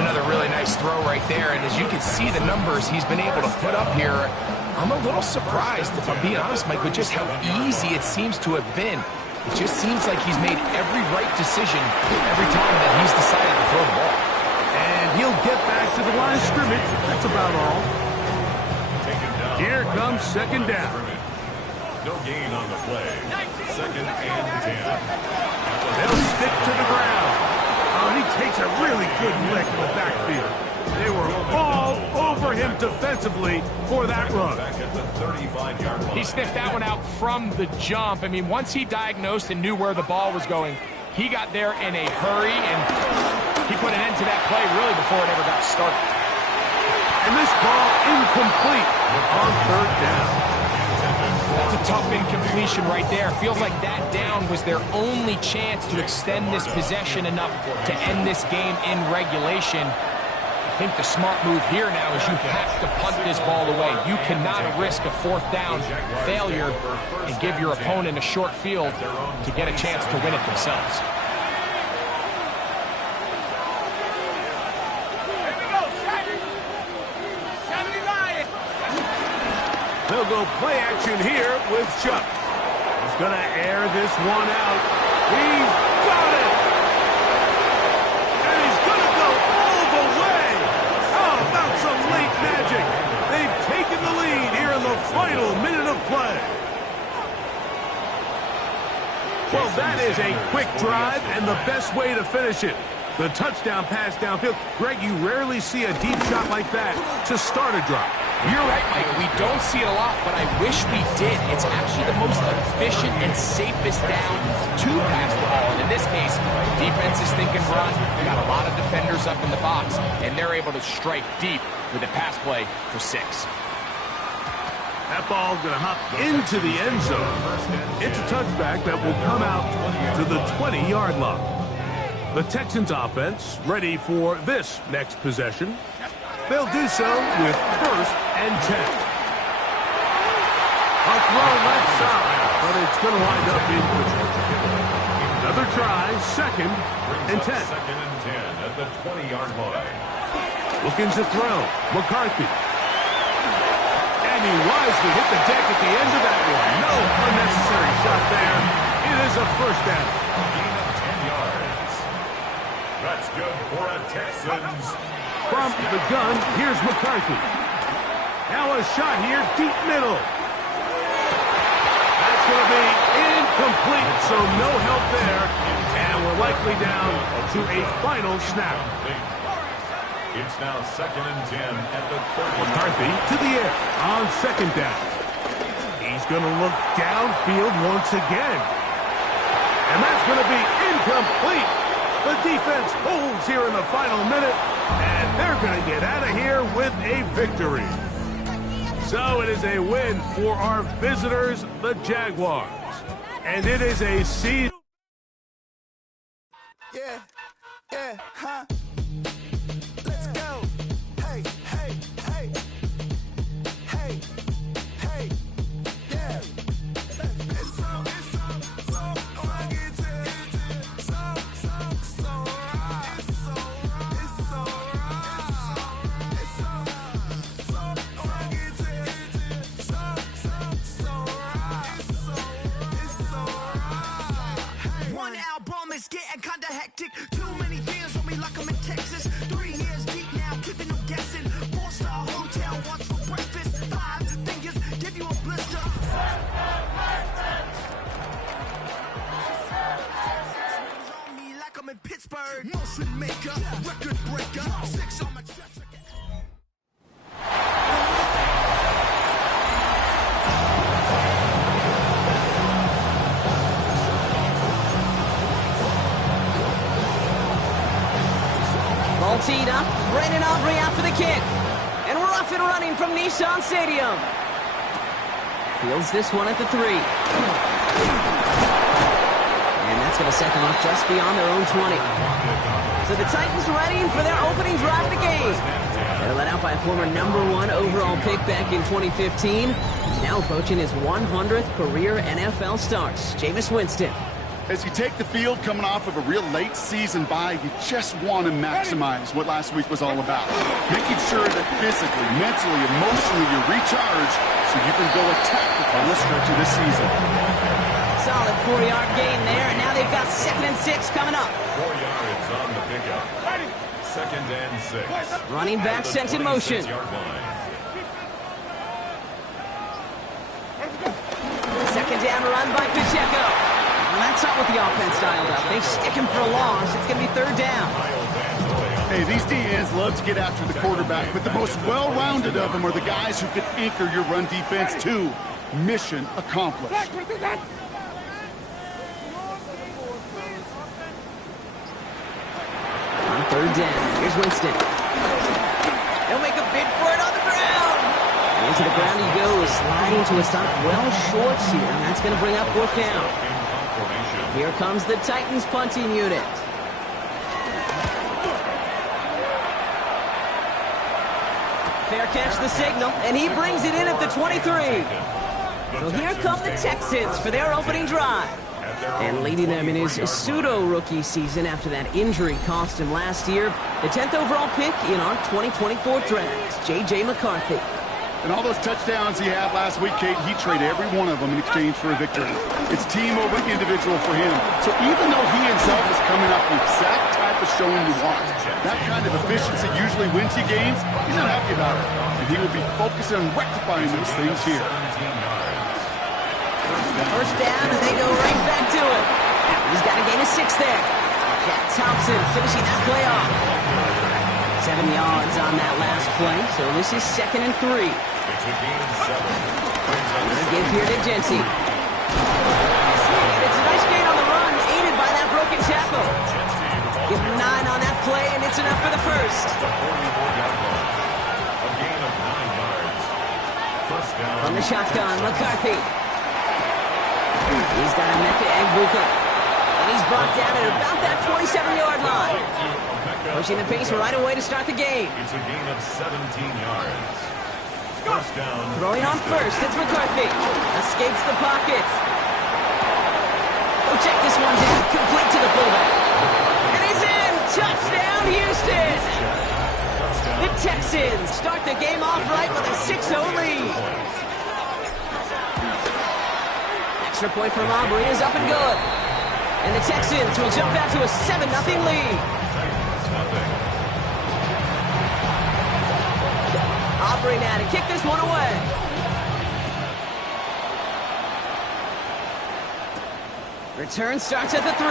Another really nice throw right there, and as you can see the numbers he's been able to put up here, I'm a little surprised, if I'm being honest, Mike, with just how easy it seems to have been. It just seems like he's made every right decision every time that he's decided to throw the ball. And he'll get back to the line of scrimmage. That's about all. Here comes 2nd down. No gain on the play. 2nd and 10. They'll stick to the ground. Oh, he takes a really good lick in the backfield. They were all over him defensively for that run. Back at the 35-yard line. He sniffed that one out from the jump. I mean, once he diagnosed and knew where the ball was going, he got there in a hurry, and he put an end to that play really before it ever got started. And this ball incomplete on 3rd down. That's a tough incompletion right there. Feels like that down was their only chance to extend this possession enough to end this game in regulation. I think the smart move here now is you have to punt this ball away. You cannot risk a 4th down failure and give your opponent a short field to get a chance to win it themselves. They'll go play action here with Chuck. He's going to air this one out. He's got it! And he's going to go all the way! How about some late magic? They've taken the lead here in the final minute of play. Well, that is a quick drive and the best way to finish it. The touchdown pass downfield. Greg, you rarely see a deep shot like that to start a drive. You're right, Mike. We don't see it a lot, but I wish we did. It's actually the most efficient and safest down to pass the ball. And in this case, defense is thinking run. Got a lot of defenders up in the box, and they're able to strike deep with a pass play for 6. That ball going to hop into the end zone. It's a touchback that will come out to the 20-yard line. The Texans offense ready for this next possession. They'll do so with 1st and 10. A throw left side, but it's going to wind up incomplete. Another try, 2nd and 10. 2nd and 10 at the 20-yard line. Looking to throw, McCarthy. And he wisely hit the deck at the end of that one. No unnecessary shot there. It is a 1st down. Gain of 10 yards. That's good for a Texans. From the gun, here's McCarthy. Now a shot here, deep middle. That's going to be incomplete, so no help there. And we're likely down to a final snap. It's now 2nd and 10 at the 30. McCarthy to the air on 2nd down. He's going to look downfield once again. And that's going to be incomplete. The defense holds here in the final minute, and they're going to get out of here with a victory. So it is a win for our visitors, the Jaguars. And it is a season. Yeah, huh? Let's go. Hey, hey, hey. Hey, hey, yeah. It's so fucking It's getting kinda hectic. Too many things on me like I'm in Texas. 3 years deep now, keeping them guessing. 4-star hotel, what's for breakfast? 5 fingers, give you a blister. On me like I'm in Pittsburgh. Motion maker, record breaker. 6 on my chest. teed up. Brandon Aubrey out for the kick. And we're off and running from Nissan Stadium. Fields this one at the 3. And that's going to set them up just beyond their own 20. So the Titans ready for their opening drive of the game. They're led out by a former #1 overall pick back in 2015. Now approaching his 100th career NFL starts. Jameis Winston. As you take the field coming off of a real late season bye, you just want to maximize what last week was all about. Making sure that physically, mentally, emotionally you recharge so you can go attack the full stretch of this season. Solid 4-yard gain there, and now they've got 2nd and 6 coming up. 4 yards on the pickup. 2nd and 6. Running back sent in motion. 2nd down run by Pacheco. Well, that's not what the offense dialed up. They stick him for a loss. It's going to be 3rd down. Hey, these DNs love to get after the quarterback, but the most well-rounded of them are the guys who can anchor your run defense too. Mission accomplished. On 3rd down, here's Winston. He'll make a bid for it on the ground. Into the ground he goes, sliding to a stop well short here, and that's going to bring up 4th down. Here comes the Titans punting unit. Fair catch the signal, and he brings it in at the 23. So here come the Texans for their opening drive. And leading them in his pseudo-rookie season after that injury cost him last year, the 10th overall pick in our 2024 draft, J.J. McCarthy. And all those touchdowns he had last week, Kate, he traded every one of them in exchange for a victory. It's team over individual for him. So even though he himself is coming up the exact type of showing you want, that kind of efficiency usually wins you games, he's not happy about it. And he will be focused on rectifying those things here. 1st down, and they go right back to it. He's got a gain of 6 there. Jack Thompson finishing that play off. 7 yards on that last play, so this is 2nd and 3. Another give here to Jency. And it's a nice gain on the run, aided by that broken tackle. Give him 9 on that play, and it's enough for the 1st. On the shotgun, McCarthy. He's got a Mecca Egbuka. And he's brought down at about that 27-yard line. Pushing the pace right away to start the game. It's a gain of 17 yards. 1st down. Throwing on 1st, it's McCarthy. Escapes the pocket. Oh, check this one down. Complete to the fullback. And he's in. Touchdown, Houston. The Texans start the game off right with a 6-0 lead. Extra point from Aubrey is up and good. And the Texans will jump out to a 7-0 lead. Aubrey now to kick this one away. Return starts at the 3.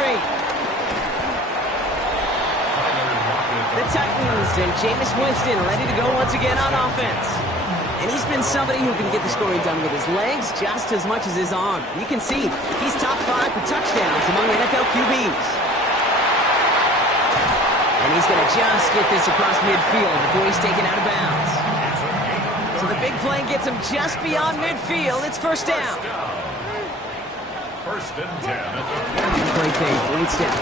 The Titans and Jameis Winston ready to go once again on offense. And he's been somebody who can get the scoring done with his legs just as much as his arm. You can see he's top 5 for touchdowns among NFL QBs. And he's going to just get this across midfield before he's taken out of bounds. So the big play gets him just beyond midfield. It's 1st down. 1st and 10. Play fake, Winston.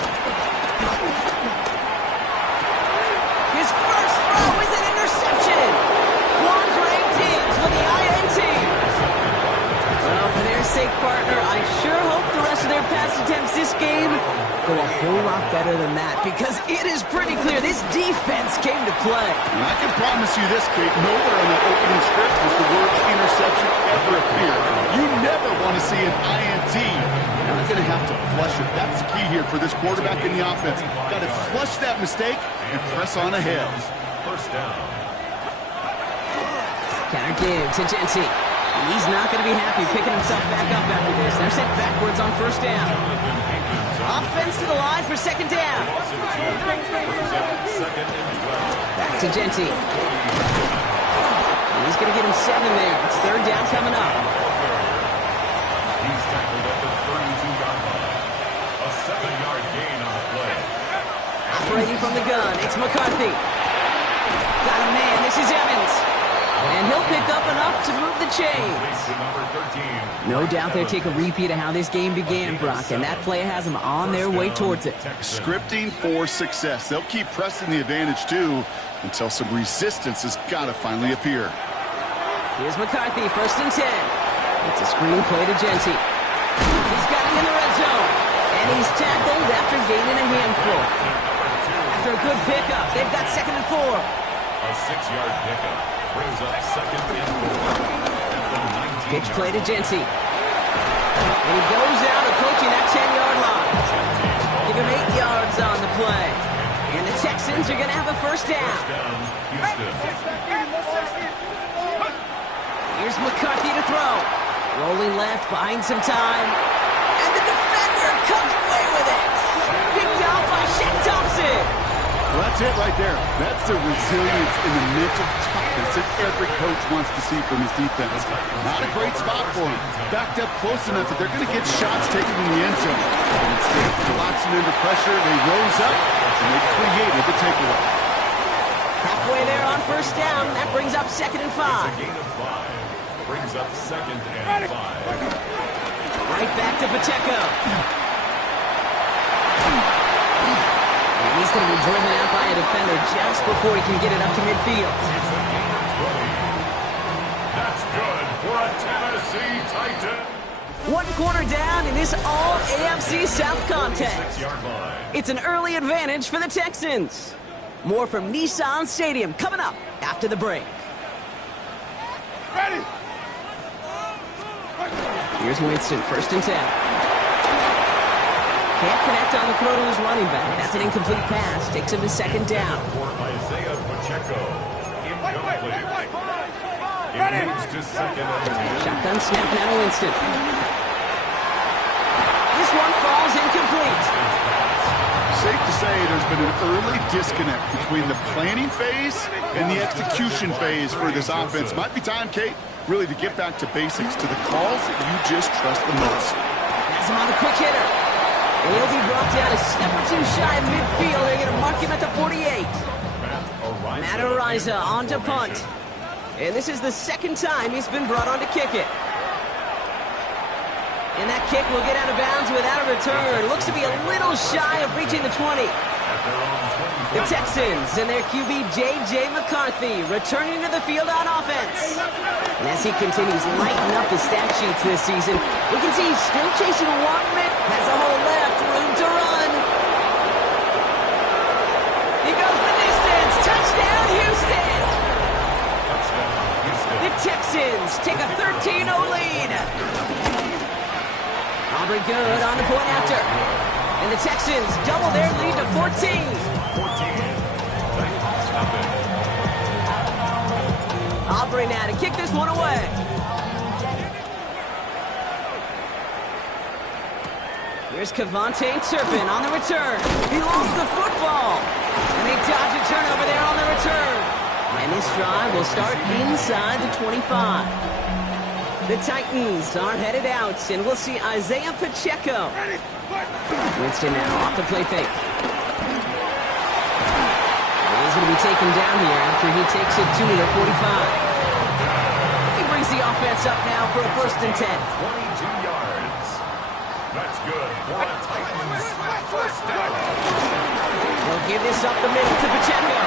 His first throw is an interception. Quandre Diggs with the INT. Well, for their sake, partner, I sure hope the rest of their pass attempts this game go a whole lot better than that, because it is pretty clear this defense came to play. And I can promise you this, Kate, nowhere in that opening script does the word interception ever appear. You never want to see an INT. You're not going to have to flush it. That's the key here for this quarterback in the offense. Got to flush that mistake and press on ahead. 1st down. Counter give to Jency. And he's not going to be happy picking himself back up after this. They're sent backwards on 1st down. Offense to the line for 2nd down. Back to Jency. And he's going to get him 7 there. It's 3rd down coming up. He's tackled at the 32-yard line. A 7-yard gain on the play. Operating from the gun, it's McCarthy. Got a man. This is Evans. And he'll pick up enough to move the chains. No doubt they'll take a repeat of how this game began, Brock, and that play has them on their way towards it. Scripting for success. They'll keep pressing the advantage, too, until some resistance has got to finally appear. Here's McCarthy, 1st and 10. It's a screen play to Genty. He's got it in the red zone. And he's tackled after gaining a handful. After a good pickup, they've got 2nd and 4. A 6-yard pickup brings up 2nd and 4. Pitch play to Genty. And he goes out approaching that 10-yard line. Give him 8 yards on the play. And the Texans are going to have a 1st down. Here's McCarthy to throw. Rolling left, buying some time. And the defender comes away with it. Picked out by Shaq Thompson. Well, that's it right there. That's the resilience and the mental toughness that every coach wants to see from his defense. Not a great spot for him. Backed up close enough that they're going to get shots taken in the end zone. But instead of collapsing under pressure, they rose up and they created the takeaway. Halfway there on 1st down. That brings up 2nd and 5. Gain of 5. Brings up 2nd and 5. Right back to Pacheco. And he's going to be driven out by a defender just before he can get it up to midfield. That's good for a Tennessee Titan. 1 quarter down in this all-AFC South contest. It's an early advantage for the Texans. More from Nissan Stadium coming up after the break. Ready. Here's Winston, 1st and 10. Can't connect on the throw to his running back. That's an incomplete pass. Takes him to 2nd down. For Isaiah Pacheco. Incomplete. It moves to 2nd and 10. Shotgun snap now to Winston. This one falls incomplete. Safe to say there's been an early disconnect between the planning phase and the execution phase for this offense. Might be time, Kate, really to get back to basics, to the calls that you just trust the most. Has him on the quick hitter. And he'll be brought down a step or two shy of midfield. They're going to mark him at the 48. Matt Ariza on to punt. And this is the 2nd time he's been brought on to kick it. And that kick will get out of bounds without a return. Looks to be a little shy of reaching the 20. The Texans and their QB J.J. McCarthy returning to the field on offense. And as he continues lighting up the stat sheets this season, we can see he's still chasing 1 minute. Has a hole left, room to run. He goes the distance. Touchdown, Houston. The Texans take a 13-0 lead. Aubrey good on the point after. And the Texans double their lead to 14. Aubrey now to kick this one away. Here's Kevontae Turpin on the return. He lost the football. And they dodge a turnover there on the return. And this drive will start inside the 25. The Titans are headed out, and we'll see Isaiah Pacheco. Winston now off the play fake. He's going to be taken down here after he takes it to the 45. He brings the offense up now for a 1st and 10. 22 yards. That's good for a Titans 1st down. They'll give this up the middle to Pacheco.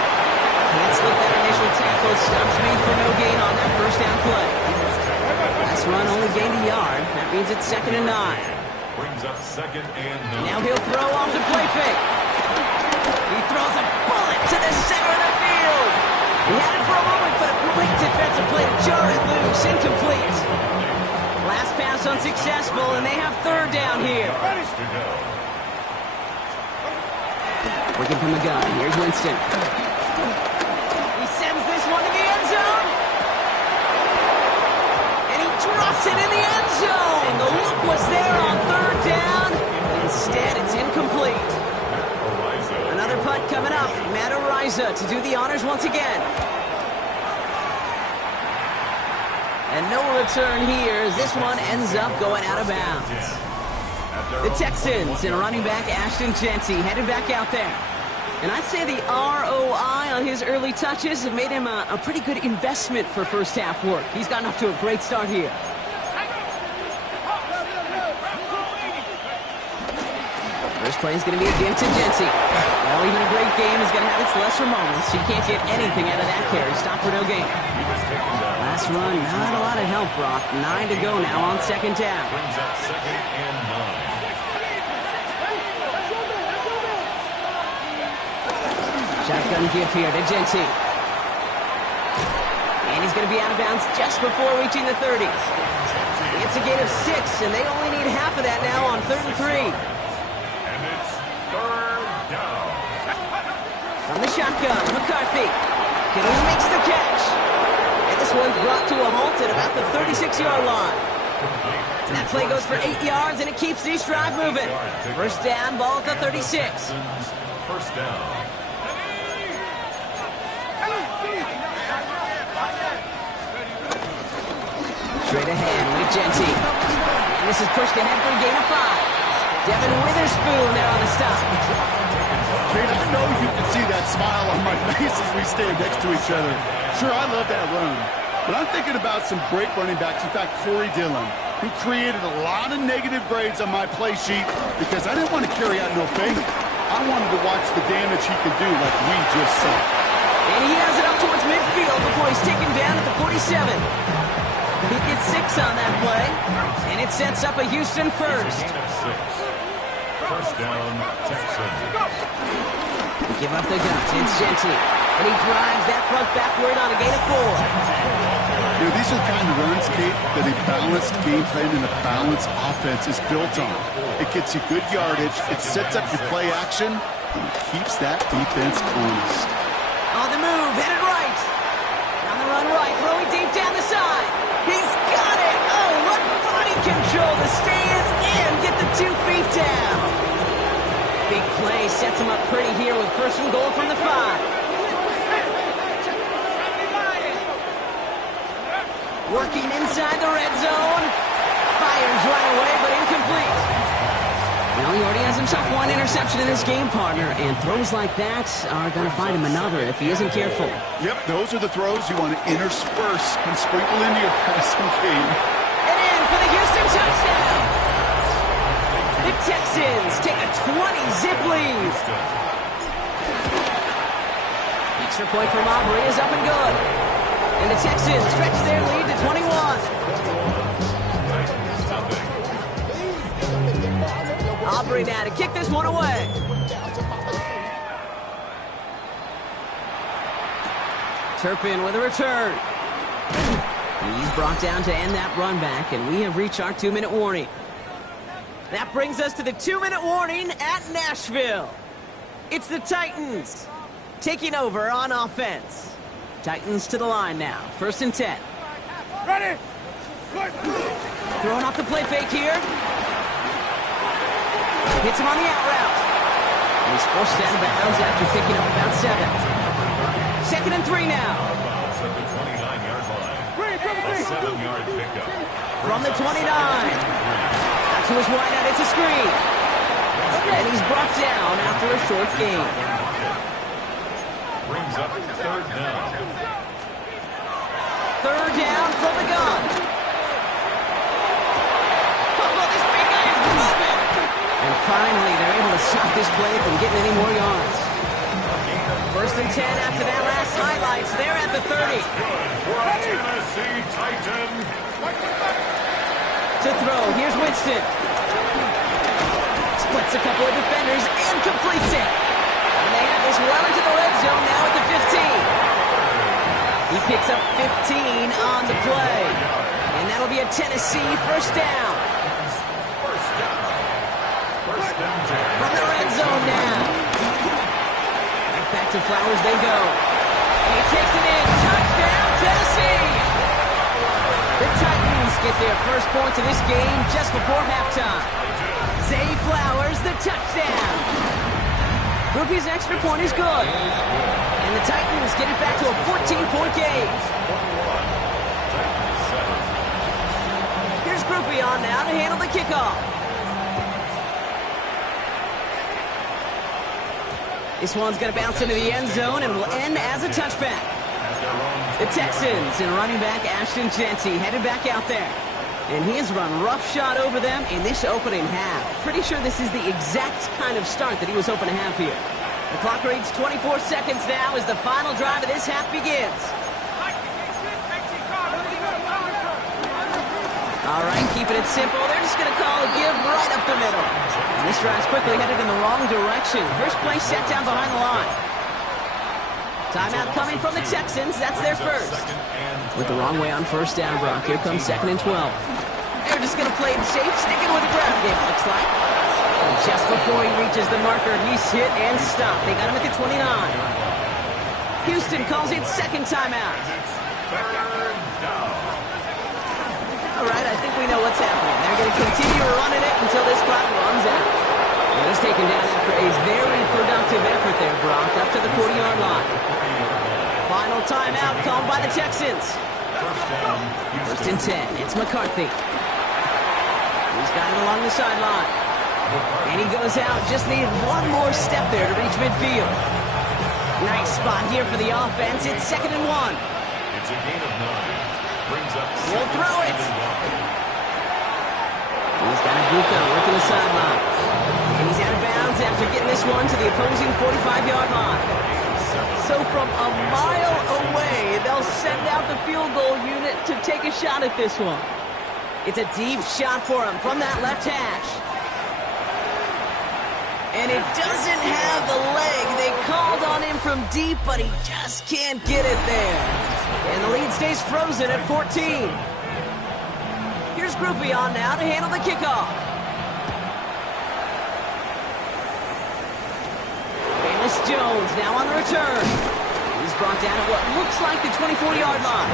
Can't slip that initial tackle. Stops me for no gain on that 1st down play. Last run only gained a yard. That means it's 2nd and 9. Brings up 2nd and 9. Now he'll throw off the play fake. He throws a bullet to the center of the field. He had it for a moment, but a great defensive play to jar it loose. Incomplete. Last pass unsuccessful, and they have 3rd down here. Working from the gun. Here's Winston. He sends this one to the end zone. And he drops it in the end zone. The look was there on 3rd down. Instead, it's incomplete. Another punt coming up. Matt Ariza to do the honors once again. And no return here as this one ends up going out of bounds. The Texans and running back Ashton Genty headed back out there. And I'd say the ROI on his early touches have made him a pretty good investment for first half work. He's gotten off to a great start here. First play is going to be again to Genty. Well, even a great game is going to have its lesser moments. He can't get anything out of that carry. Stop for no gain. Last run, not a lot of help, Brock. 9 to go now on second down. Brings up 2nd and 9. Shotgun give here to Genty. And he's going to be out of bounds just before reaching the 30. It's a gain of 6, and they only need half of that now on 3rd and 3. And it's 3rd down. From the shotgun, McCarthy. Kittle makes the catch. And this one's brought to a halt at about the 36-yard line. And that play goes for 8 yards, and it keeps this drive moving. First down, ball at the 36. First down. Straight ahead with Genty. And this is pushed ahead for a gain of 5. Devin Witherspoon there on the stop. Kate, I know you can see that smile on my face as we stand next to each other. Sure, I love that run. But I'm thinking about some great running backs. In fact, Corey Dillon, who created a lot of negative grades on my play sheet because I didn't want to carry out no faith. I wanted to watch the damage he could do like we just saw. And he has it up towards midfield before he's taken down at the 47. He gets 6 on that play, and it sets up a Houston first. First down, Texans. Give up the guts. It's Genty. And he drives that front backward on a gain of 4. You know, these are the kind of runs, Kate, that a balanced game plan and a balanced offense is built on. It gets you good yardage, it sets up your play action, and it keeps that defense honest. On the move, headed right. On the run right, throwing deep down the side. He's got it! Oh, what body control to stay in and get the 2 feet down. Big play sets him up pretty here with first and goal from the 5. Working inside the red zone. Fires right away, but incomplete. Well, he already has himself 1 interception in this game, partner, and throws like that are going to find him another if he isn't careful. Yep, those are the throws you want to intersperse and sprinkle into your passing game. And in for the Houston touchdown. The Texans take a 20-zip lead. Extra point from Aubrey is up and good. And the Texans stretch their lead to 21. Aubrey now to kick this one away. Turpin with a return. He's brought down to end that run back, and we have reached our 2-minute warning. That brings us to the 2-minute warning at Nashville. It's the Titans taking over on offense. Titans to the line now. 1st and 10. Ready? Throwing off the play fake here. Hits him on the out route. And he's forced out of bounds after picking up about 7. 2nd and 3 now. At the 29-yard line. A 7-yard pickup. From the 29. That's who is wide out. It's a screen. And he's brought down after a short gain. Brings up 3rd down. 3rd down from the gun. Oh, this big guy is moving. And finally, they're able to stop this play from getting any more yards. 1st and 10 after that last highlights. They're at the 30. For a Tennessee Titan. To throw, here's Winston. Splits a couple of defenders and completes it. And they have this well into the red zone now at the 15. He picks up 15 on the play. And that'll be a Tennessee first down. From the red zone now. Right back to Flowers they go. And he takes it in. Touchdown, Tennessee! The Titans get their first points of this game just before halftime. Zay Flowers, the touchdown. Groupie's extra point is good. And the Titans get it back to a 14-point game. Here's Groupie on now to handle the kickoff. This one's going to bounce into the end zone and will end as a touchback. The Texans and running back Ashton Jeanty headed back out there. And he has run roughshod over them in this opening half. Pretty sure this is the exact kind of start that he was hoping to have here. The clock reads 24 seconds now as the final drive of this half begins. All right, keeping it simple. They're just going to call a give right up the middle. And this drive's quickly headed in the wrong direction. First play set down behind the line. Timeout coming from the Texans. That's their first. With the wrong way on first down, Brock. Here comes 2nd and 12. They're just going to play it safe, sticking with the ground game, it looks like. And just before he reaches the marker, he's hit and stopped. They got him at the 29. Houston calls it second timeout. All right, I think we know what's happening. They're going to continue running it until this clock runs out. And he's taken down after a very productive effort there, Brock, up to the 40-yard line. Final timeout called by the Texans. First and 10. It's McCarthy. He's got it along the sideline. And he goes out. Just needed one more step there to reach midfield. Nice spot here for the offense. It's 2nd and 1. It's a gain of 9. He'll throw it. He's got Ibuka working the sideline. And he's out of bounds after getting this one to the opposing 45-yard line. So from a mile away, they'll send out the field goal unit to take a shot at this one. It's a deep shot for him from that left hash. And it doesn't have the leg. They called on him from deep, but he just can't get it there. And the lead stays frozen at 14. Here's Groupie on now to handle the kickoff. Amos Jones now on the return. He's brought down at what looks like the 24-yard line.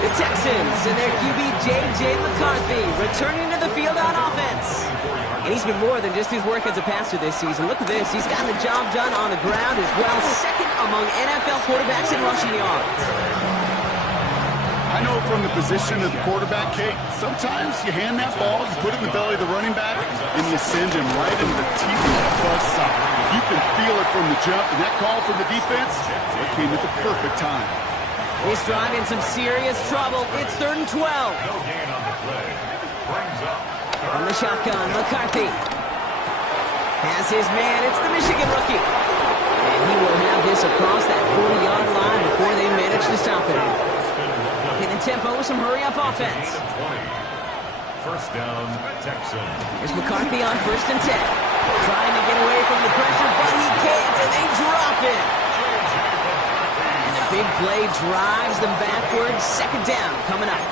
The Texans and their QB J.J. McCarthy returning to the field on offense. And he's been more than just his work as a passer this season. Look at this. He's gotten the job done on the ground as well. Second among NFL quarterbacks in rushing yards. I know from the position of the quarterback, Kate, sometimes you hand that ball, you put it in the belly of the running back, and you send him right into the teeth of that buzzsaw. You can feel it from the jump, and that call from the defense, it came at the perfect time. This drive in some serious trouble. It's 3rd and 12. No gain on the play. Brings up. From the shotgun, McCarthy has his man. It's the Michigan rookie. And he will have this across that 40-yard line before they manage to stop it. In the tempo with some hurry-up offense. First down, Texans. Here's McCarthy on 1st and 10. Trying to get away from the pressure, but he can't, and they drop it. And the big play drives them backwards. 2nd down coming up.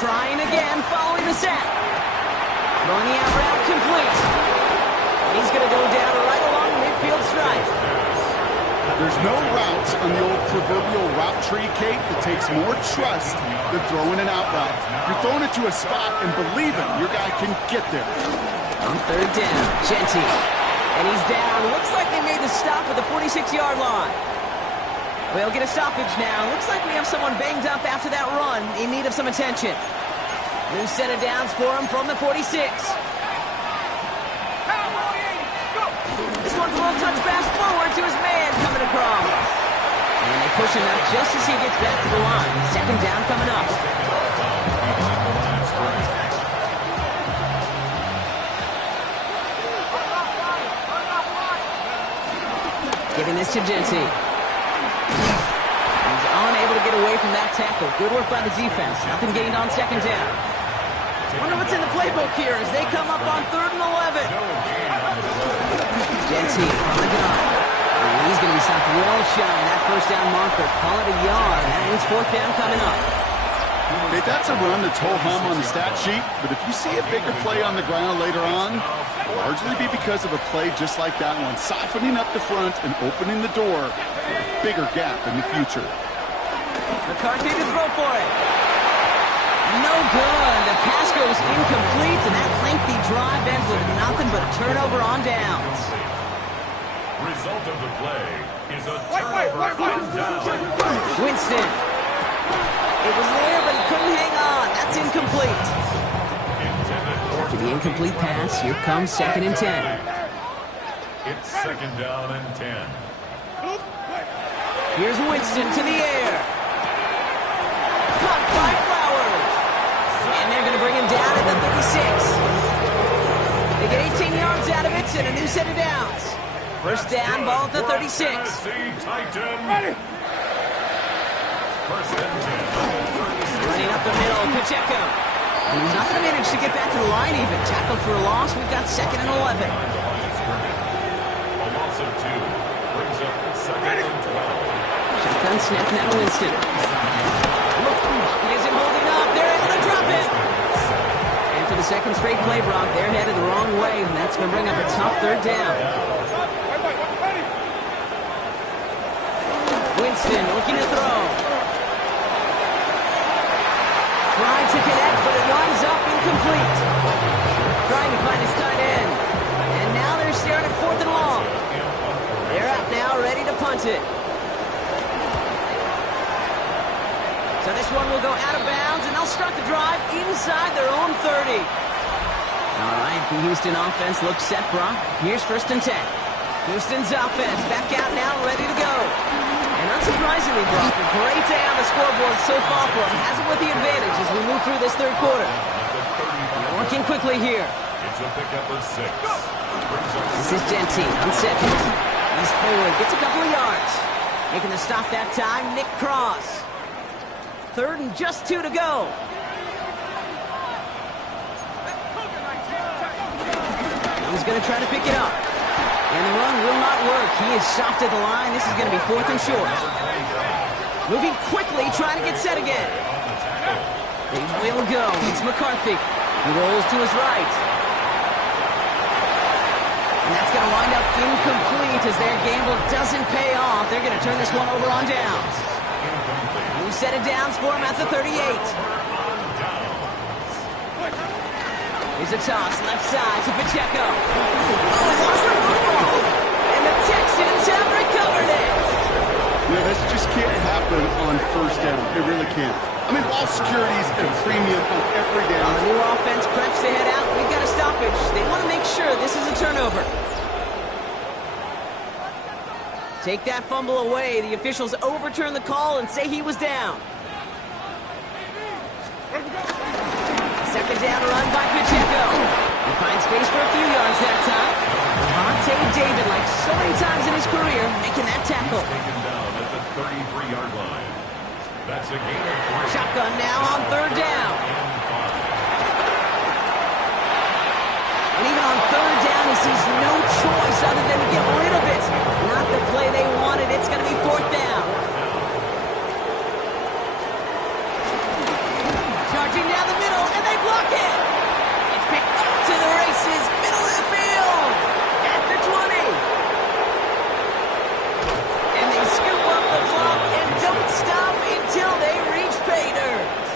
Trying again, following the set. Throwing the out route complete. And he's going to go down right along the midfield stripe. There's no route on the old proverbial route tree, Kate, that takes more trust than throwing an out route. You're throwing it to a spot and believing your guy can get there. On 3rd down, Jeanty. And he's down. Looks like they made the stop at the 46-yard line. We'll get a stoppage now. Looks like we have someone banged up after that run in need of some attention. New set of downs for him from the 46. This one's a little touch pass forward to his man coming across. And they push him out just as he gets back to the line. 2nd down coming up. Giving this to Jeanty. He's unable to get away from that tackle. Good work by the defense. Nothing gained on 2nd down. Wonder what's in the playbook here as they come up on 3rd and 11. Jeanty on the gun. He's going to be stopped well shy of that 1st down marker. Call it a yard. That means 4th down coming up. Hey, that's a run that's ho-hum on the stat sheet, but if you see a bigger play on the ground later on, it'll largely be because of a play just like that one, softening up the front and opening the door for a bigger gap in the future. McCarthy to throw for it. No good. The pass goes incomplete, and that lengthy drive ends with nothing but a turnover on downs. Result of the play is a turnover on downs. Winston. It was there, but he couldn't hang on. That's incomplete. After the incomplete pass, here comes 2nd and 10. It's 2nd down and 10. Here's Winston to the air. Caught by Flowers. And they're going to bring him down at the 36. They get 18 yards out of it and a new set of downs. First down, ball at the 36. Ready. First and 10. Running up the middle, Pacheco. And he's not going to manage to get back to the line even. Tackled for a loss. We've got 2nd and 11. A loss of 2 brings up 2nd and 12. Shotgun snap now to Winston. Look, he isn't holding up. They're able to drop it. And for the second straight play, Brock, they're headed the wrong way, and that's going to bring up a tough 3rd down. Winston looking to throw. Trying to connect, but it winds up incomplete. Trying to find his tight end. And now they're staring at 4th and long. They're out now, ready to punt it. So this one will go out of bounds, and they'll start the drive inside their own 30. All right, the Houston offense looks set, Brock. Here's 1st and 10. Houston's offense back out now, ready to go. And unsurprisingly, Brock, a great day on the scoreboard so far for him. Has it with the advantage as we move through this 3rd quarter. They're working quickly here. It's a pickup of 6. This is Gentine on 2nd. He's forward, gets a couple of yards. Making the stop that time, Nick Cross. 3rd and just 2 to go. He's going to try to pick it up. And the run will not work. He is soft at the line. This is going to be 4th and short. Moving quickly, trying to get set again. They will go. It's McCarthy. He rolls to his right. And that's going to wind up incomplete as their gamble doesn't pay off. They're going to turn this one over on downs. New set of downs for him at the 38. Here's a toss, left side to Pacheco. Oh, he lost the football. And the Texans have recovered it. Yeah, this just can't happen on 1st down. It really can't. I mean, ball security is a premium on every down. The new offense preps to head out. We've got a stoppage. They want to make sure this is a turnover. Take that fumble away. The officials overturn the call and say he was down. 2nd down run by Pacheco. He finds space for a few yards that time. Devontae David, like so many times in his career, making that tackle. Taken down at the 33-yard line. That's a gain of 3. Shotgun now on 3rd down. And even on 3rd down, he sees no choice other than to get rid of it. Not the play they wanted. It's going to be 4th down. Charging down the middle, and they block it. It's picked up to the races, middle of the field, at the 20. And they scoop up the block and don't stop until they reach pay dirt.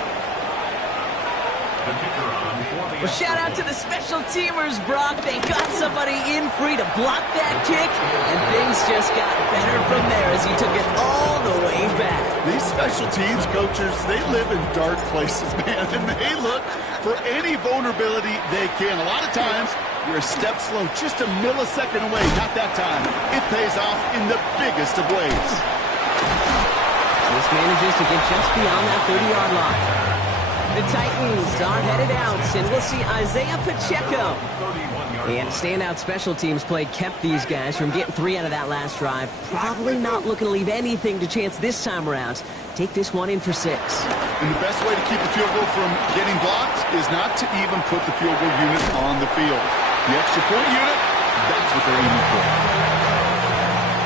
Well, shout out to the special teamers, Brock. They got somebody in free to block that kick, and things just got better from there as he took it all the way back. These special teams coaches, they live in dark places, man, and they look for any vulnerability they can. A lot of times, you're a step slow, just a millisecond away. Not that time. It pays off in the biggest of ways. This manages to get just beyond that 30-yard line. The Titans are headed out, and we'll see Isaiah Pacheco. And standout special teams play kept these guys from getting 3 out of that last drive. Probably not looking to leave anything to chance this time around. Take this one in for 6. And the best way to keep the field goal from getting blocked is not to even put the field goal unit on the field. The extra point unit, that's what they're aiming for.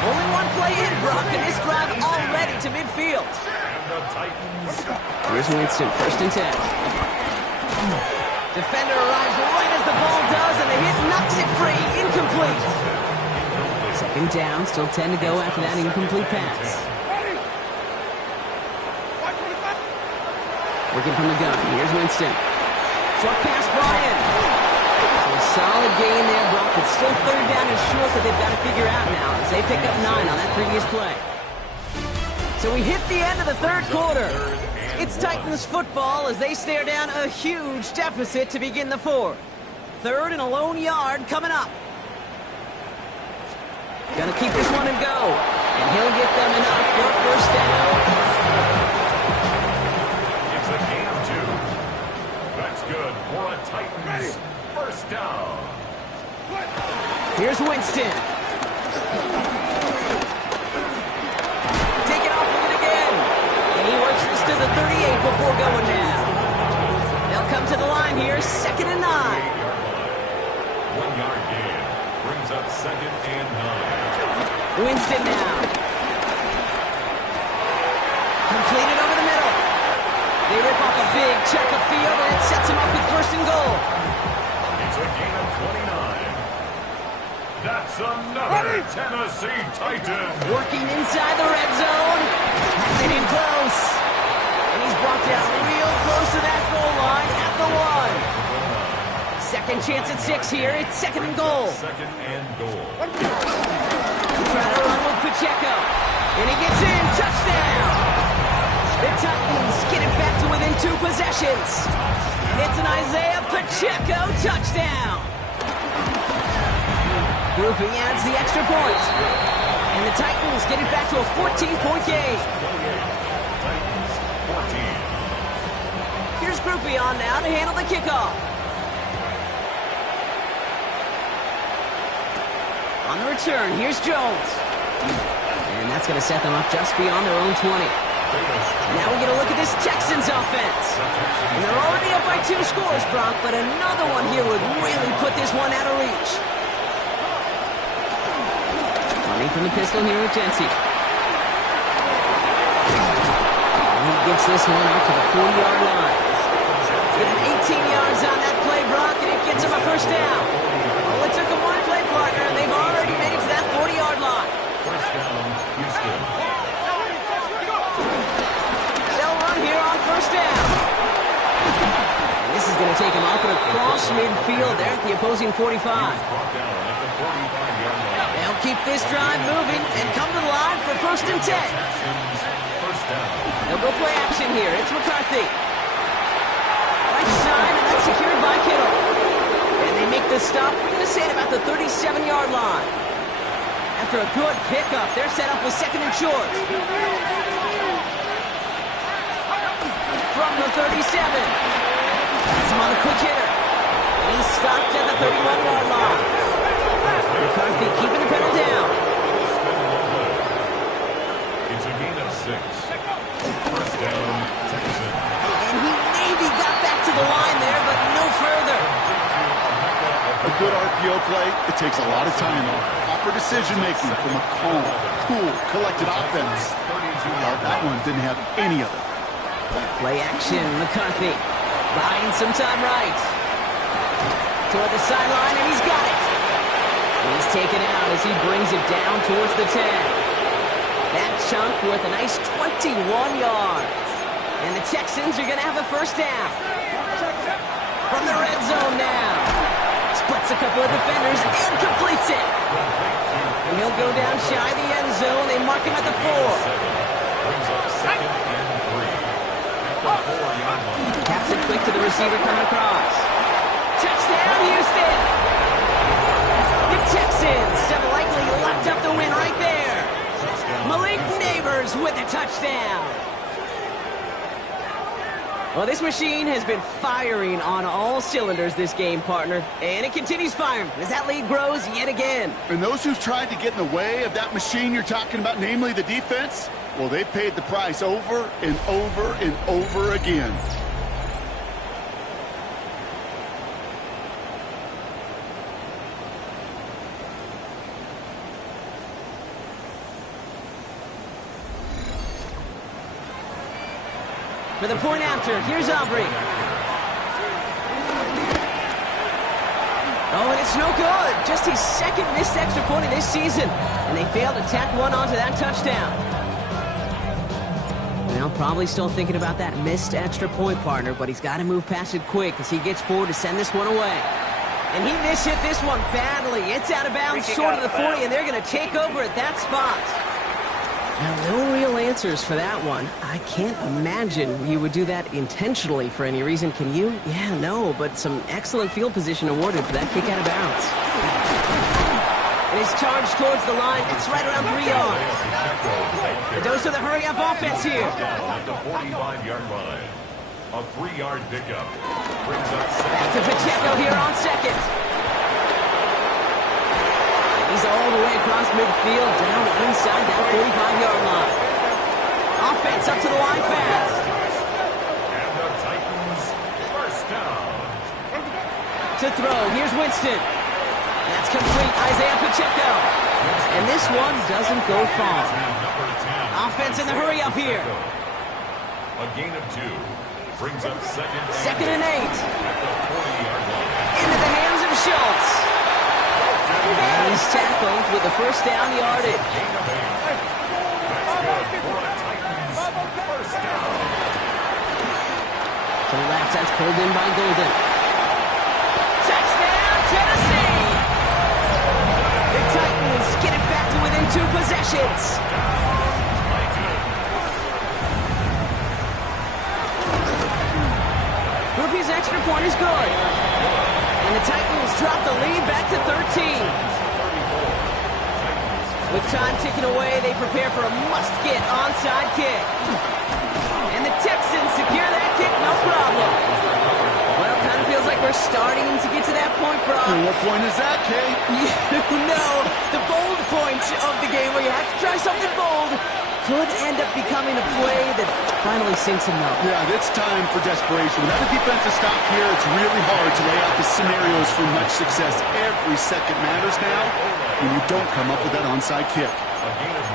Only one play in, Brock, and this drive already to midfield. Here's Winston, 1st and 10. Defender arrives right as the ball does, and the hit knocks it free. Incomplete. 2nd down, still 10 to go after that incomplete pass. Working from the gun. Here's Winston. Short pass, Bryan. So a solid gain there, Brock, but still 3rd down and short that they've got to figure out now as they pick up 9 on that previous play. So we hit the end of the 3rd quarter. It's Titans football as they stare down a huge deficit to begin the 4th. 3rd and a lone yard coming up. Gonna keep this one and go. And he'll get them enough for a first down. It's a gain of 2. That's good for a Titans first down. Here's Winston. Take it off with it again. And he works this to the 38 before going down. They'll come to the line here, 2nd and 9. 1-yard gain brings up 2nd and 9. Winston now. Completed over the middle. They rip off a big check of field, and it sets him up with 1st and goal. It's a gain of 29. That's another Tennessee Titan. Working inside the red zone. Has it in close. And he's brought down real close to that goal line at the 1. Second chance at 6 here. It's 2nd and goal. 2nd and goal. Try to run with Pacheco. And he gets in. Touchdown. The Titans get it back to within 2 possessions. It's an Isaiah Pacheco touchdown. Grouping adds the extra point. And the Titans get it back to a 14-point game. Titans 14. Here's Groupie on now to handle the kickoff. On the return, here's Jones. And that's going to set them up just beyond their own 20. Now we get a look at this Texans offense. And they're already up by 2 scores, Brock, but another one here would really put this one out of reach. Running from the pistol here with Jency. And he gets this one out to the 40-yard line. Getting 18 yards on that play, Brock, and it gets him a first down. Oh, it took him one play, partner, and they've already made it to that 40-yard line. First down, Houston. They'll run here on first down. And this is going to take him up and across midfield there at the opposing 45. They'll keep this drive moving and come to the line for 1st and 10. They'll go play action here. It's McCarthy. Right side, and that's secured by Kittle. And they make the stop, we're going to say, at about the 37-yard line. After a good pickup, they're set up with 2nd and short. From the 37. That's him on a quick hitter. And he's stopped at the 31-yard line. McCarthy keeping the pedal down. It's a gain of 6. First down, Texans. And he maybe got back to the line there, but no further. A good RPO play, it takes a lot of time. Proper decision-making from a calm, cool, collected offense. Well, that one didn't have any of it. Play action, McCarthy. Buying some time right. Toward the sideline, and he's got it. He's taken out as he brings it down towards the 10. That chunk with a nice 21 yards. And the Texans are going to have a first down. From the red zone now. Splits a couple of defenders and completes it. And he'll go down shy of the end zone. They mark him at the 4. Brings up 2nd and 3. At the 4-yard line. Taps it quick to the receiver coming across. Touchdown, Houston! The Texans have likely locked up the win right there. Malik Neighbors with a touchdown. Well, this machine has been firing on all cylinders this game, partner. And it continues firing as that lead grows yet again. And those who've tried to get in the way of that machine you're talking about, namely the defense, well, they've paid the price over and over and over again. For the point after, here's Aubrey. Oh, and it's no good. Just his 2nd missed extra point of this season. And they failed to tack one onto that touchdown. Well, probably still thinking about that missed extra point, partner, but he's got to move past it quick as he gets forward to send this one away. And he mishit this one badly. It's out of bounds short of the 40, and they're going to take over at that spot. Now, no real answers for that one. I can't imagine you would do that intentionally for any reason. Can you? Yeah, no, but some excellent field position awarded for that kick out of bounds. And his charge towards the line, it's right around 3 yards. The dose of the hurry-up offense here. At the 45-yard line. A 3-yard pickup. Brings up back to Pacheco here on second. He's all the way across midfield, down inside that 45-yard line. Offense up to the line fast. And the Titans first down. To throw, here's Winston. That's complete, Isaiah Pacheco. And this one doesn't go far. Offense in the hurry-up here. A gain of 2. Brings up second and 8. At the 40-yard line. Into the hands of Schultz. And he's tackled with the first down yardage. Gain of 8. That's good for a Titans first down. To the left, that's pulled in by Golden. Touchdown, Tennessee! The Titans get it back to within 2 possessions. Rupee's extra point is good. And the Titans drop the lead back to 13. With time ticking away, they prepare for a must-get onside kick. And the Texans secure that kick, no problem. Well, it kind of feels like we're starting to get to that point, Brock. And what point is that, Kate? You know, the bold point of the game where you have to try something bold could end up becoming a play that finally sinks him up. Yeah, it's time for desperation. Without a defensive stop here, it's really hard to lay out the scenarios for much success. Every second matters now when you don't come up with that onside kick.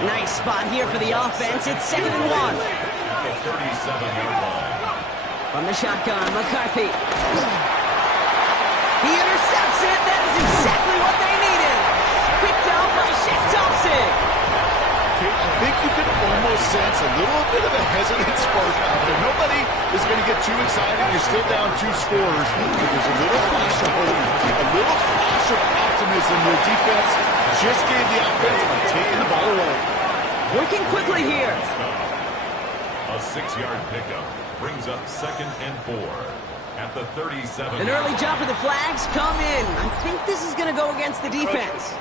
Nice spot here for the offense. It's 2nd and 1. The 37-yard line. From the shotgun, McCarthy. He intercepts it. That is exactly what they needed. Picked up by Shaq Thompson. I think you can almost sense a little bit of a hesitant spark out there. Nobody is going to get too excited. You're still down 2 scores. But there's a little flash of hope, a little flash of optimism. The defense just gave the offense by taking the ball away. Working quickly here. A 6-yard pickup brings up 2nd and 4 at the 37. An early jump of the flags come in. I think this is going to go against the defense.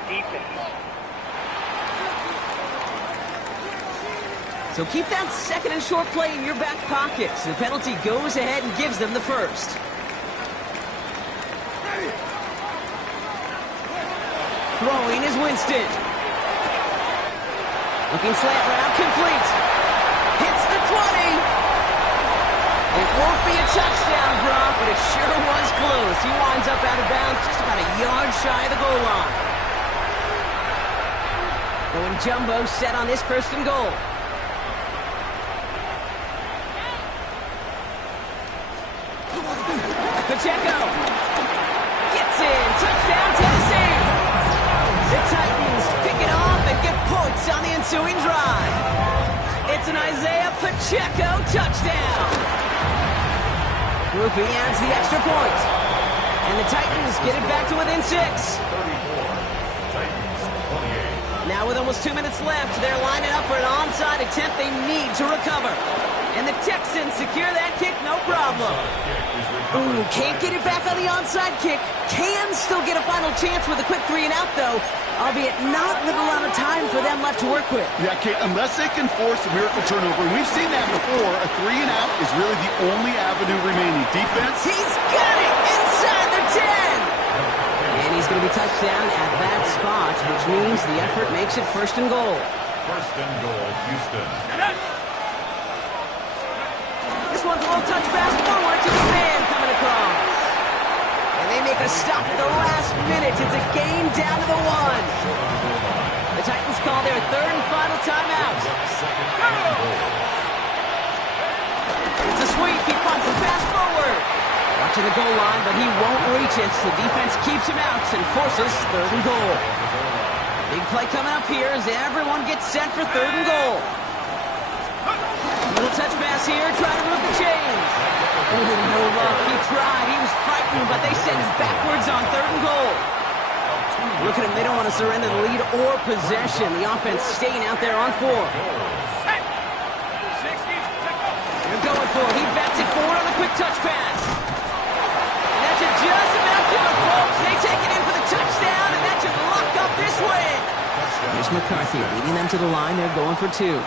So keep that 2nd and short play in your back pocket. So the penalty goes ahead and gives them the first. Throwing is Winston. Looking slant route, complete. Hits the 20. It won't be a touchdown, Brock, but it sure was close. He winds up out of bounds just about a yard shy of the goal line. Going jumbo set on this 1st and goal. Pacheco gets in. Touchdown, Tennessee. The Titans pick it off and get points on the ensuing drive. It's an Isaiah Pacheco touchdown. Rupee adds the extra point. And the Titans get it back to within 6. 34. Titans 28. Now with almost 2 minutes left, they're lining up for an onside attempt they need to recover. And the Texans secure that kick, no problem. Ooh, can't get it back on the onside kick. Can still get a final chance with a quick 3 and out, though, albeit not with a lot of time for them left to work with. Yeah, Kate, unless they can force a miracle turnover, and we've seen that before, a 3 and out is really the only avenue remaining. Defense? He's got it inside the 10. And he's going to be touched down at that spot, which means the effort makes it 1st and goal. 1st and goal, Houston. This one's a little touch pass forward to the man coming across. And they make a stop at the last minute. It's a gain down to the 1. The Titans call their 3rd and final timeout. It's a sweep. He punts the pass forward. Watching the goal line, but he won't reach it. So the defense keeps him out and forces 3rd and goal. Big play coming up here as everyone gets set for 3rd and goal. Little touch pass here, trying to move the chains. Ooh, no luck. He tried. He was frightened, but they send him backwards on 3rd and goal. Look at him. They don't want to surrender the lead or possession. The offense staying out there on 4. They're going for it. He bats it forward on the quick touch pass. And that should just about do it, folks. They take it in for the touchdown, and that should lock up this win. McCarthy leading them to the line. They're going for two.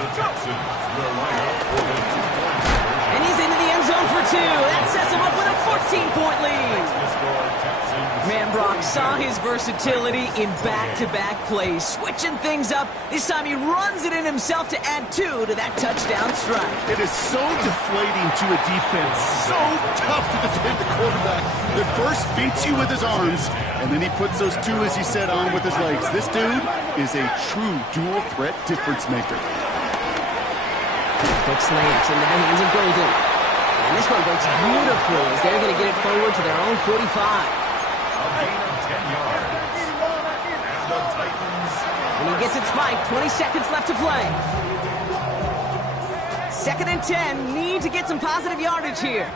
The Texans will line up for the 2-point conversion. And he's into the end zone for two. That sets him up with a 14-point lead. Man, Brock saw his versatility in back-to-back plays, switching things up. This time he runs it in himself to add two to that touchdown strike. It is so deflating to a defense, so tough to defend the quarterback that first beats you with his arms, and then he puts those two, as he said, on with his legs. This dude is a true dual-threat difference maker. Quick slant into the hands of Golden. And this one breaks beautifully as they're going to get it forward to their own 45. A gain of 10 yards. And the Titans. And he gets it spiked. 20 seconds left to play. 2nd and 10. Need to get some positive yardage here.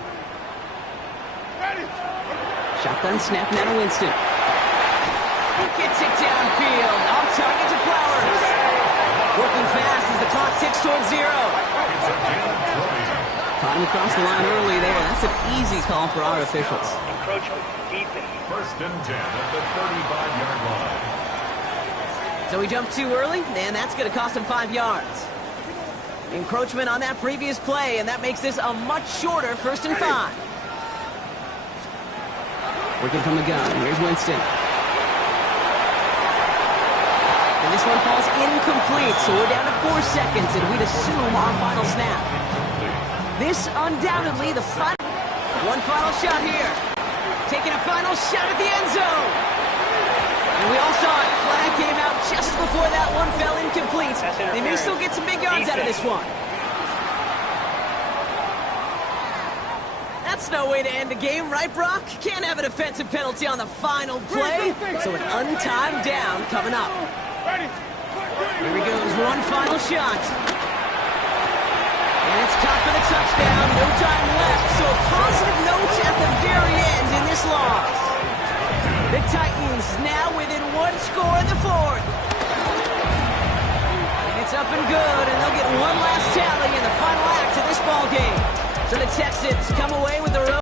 Shotgun snap now to Winston. Gets it downfield. On target to Flowers. Working fast as the clock ticks towards 0. Caught him across the line early there. That's an easy call for our officials. Encroachment deep in. 1st and 10 at the 35-yard line. So he jumped too early, and that's going to cost him 5 yards. Encroachment on that previous play, and that makes this a much shorter 1st and 5. Working from the gun. Here's Winston. And this one falls incomplete, so we're down to 4 seconds, and we'd assume our final snap. This undoubtedly the final. One final shot here. Taking a final shot at the end zone. And we all saw it. Flag came out just before that one fell incomplete. They may still get some big yards out of this one. That's no way to end the game, right, Brock? Can't have a defensive penalty on the final play. So an untimed down coming up. Here he goes, one final shot. And it's caught for the touchdown. No time left. So a positive note at the very end in this loss. The Titans now within 1 score in the 4th. And it's up and good, and they'll get one last tally in the final act of this ball game. So the Texans come away with the road.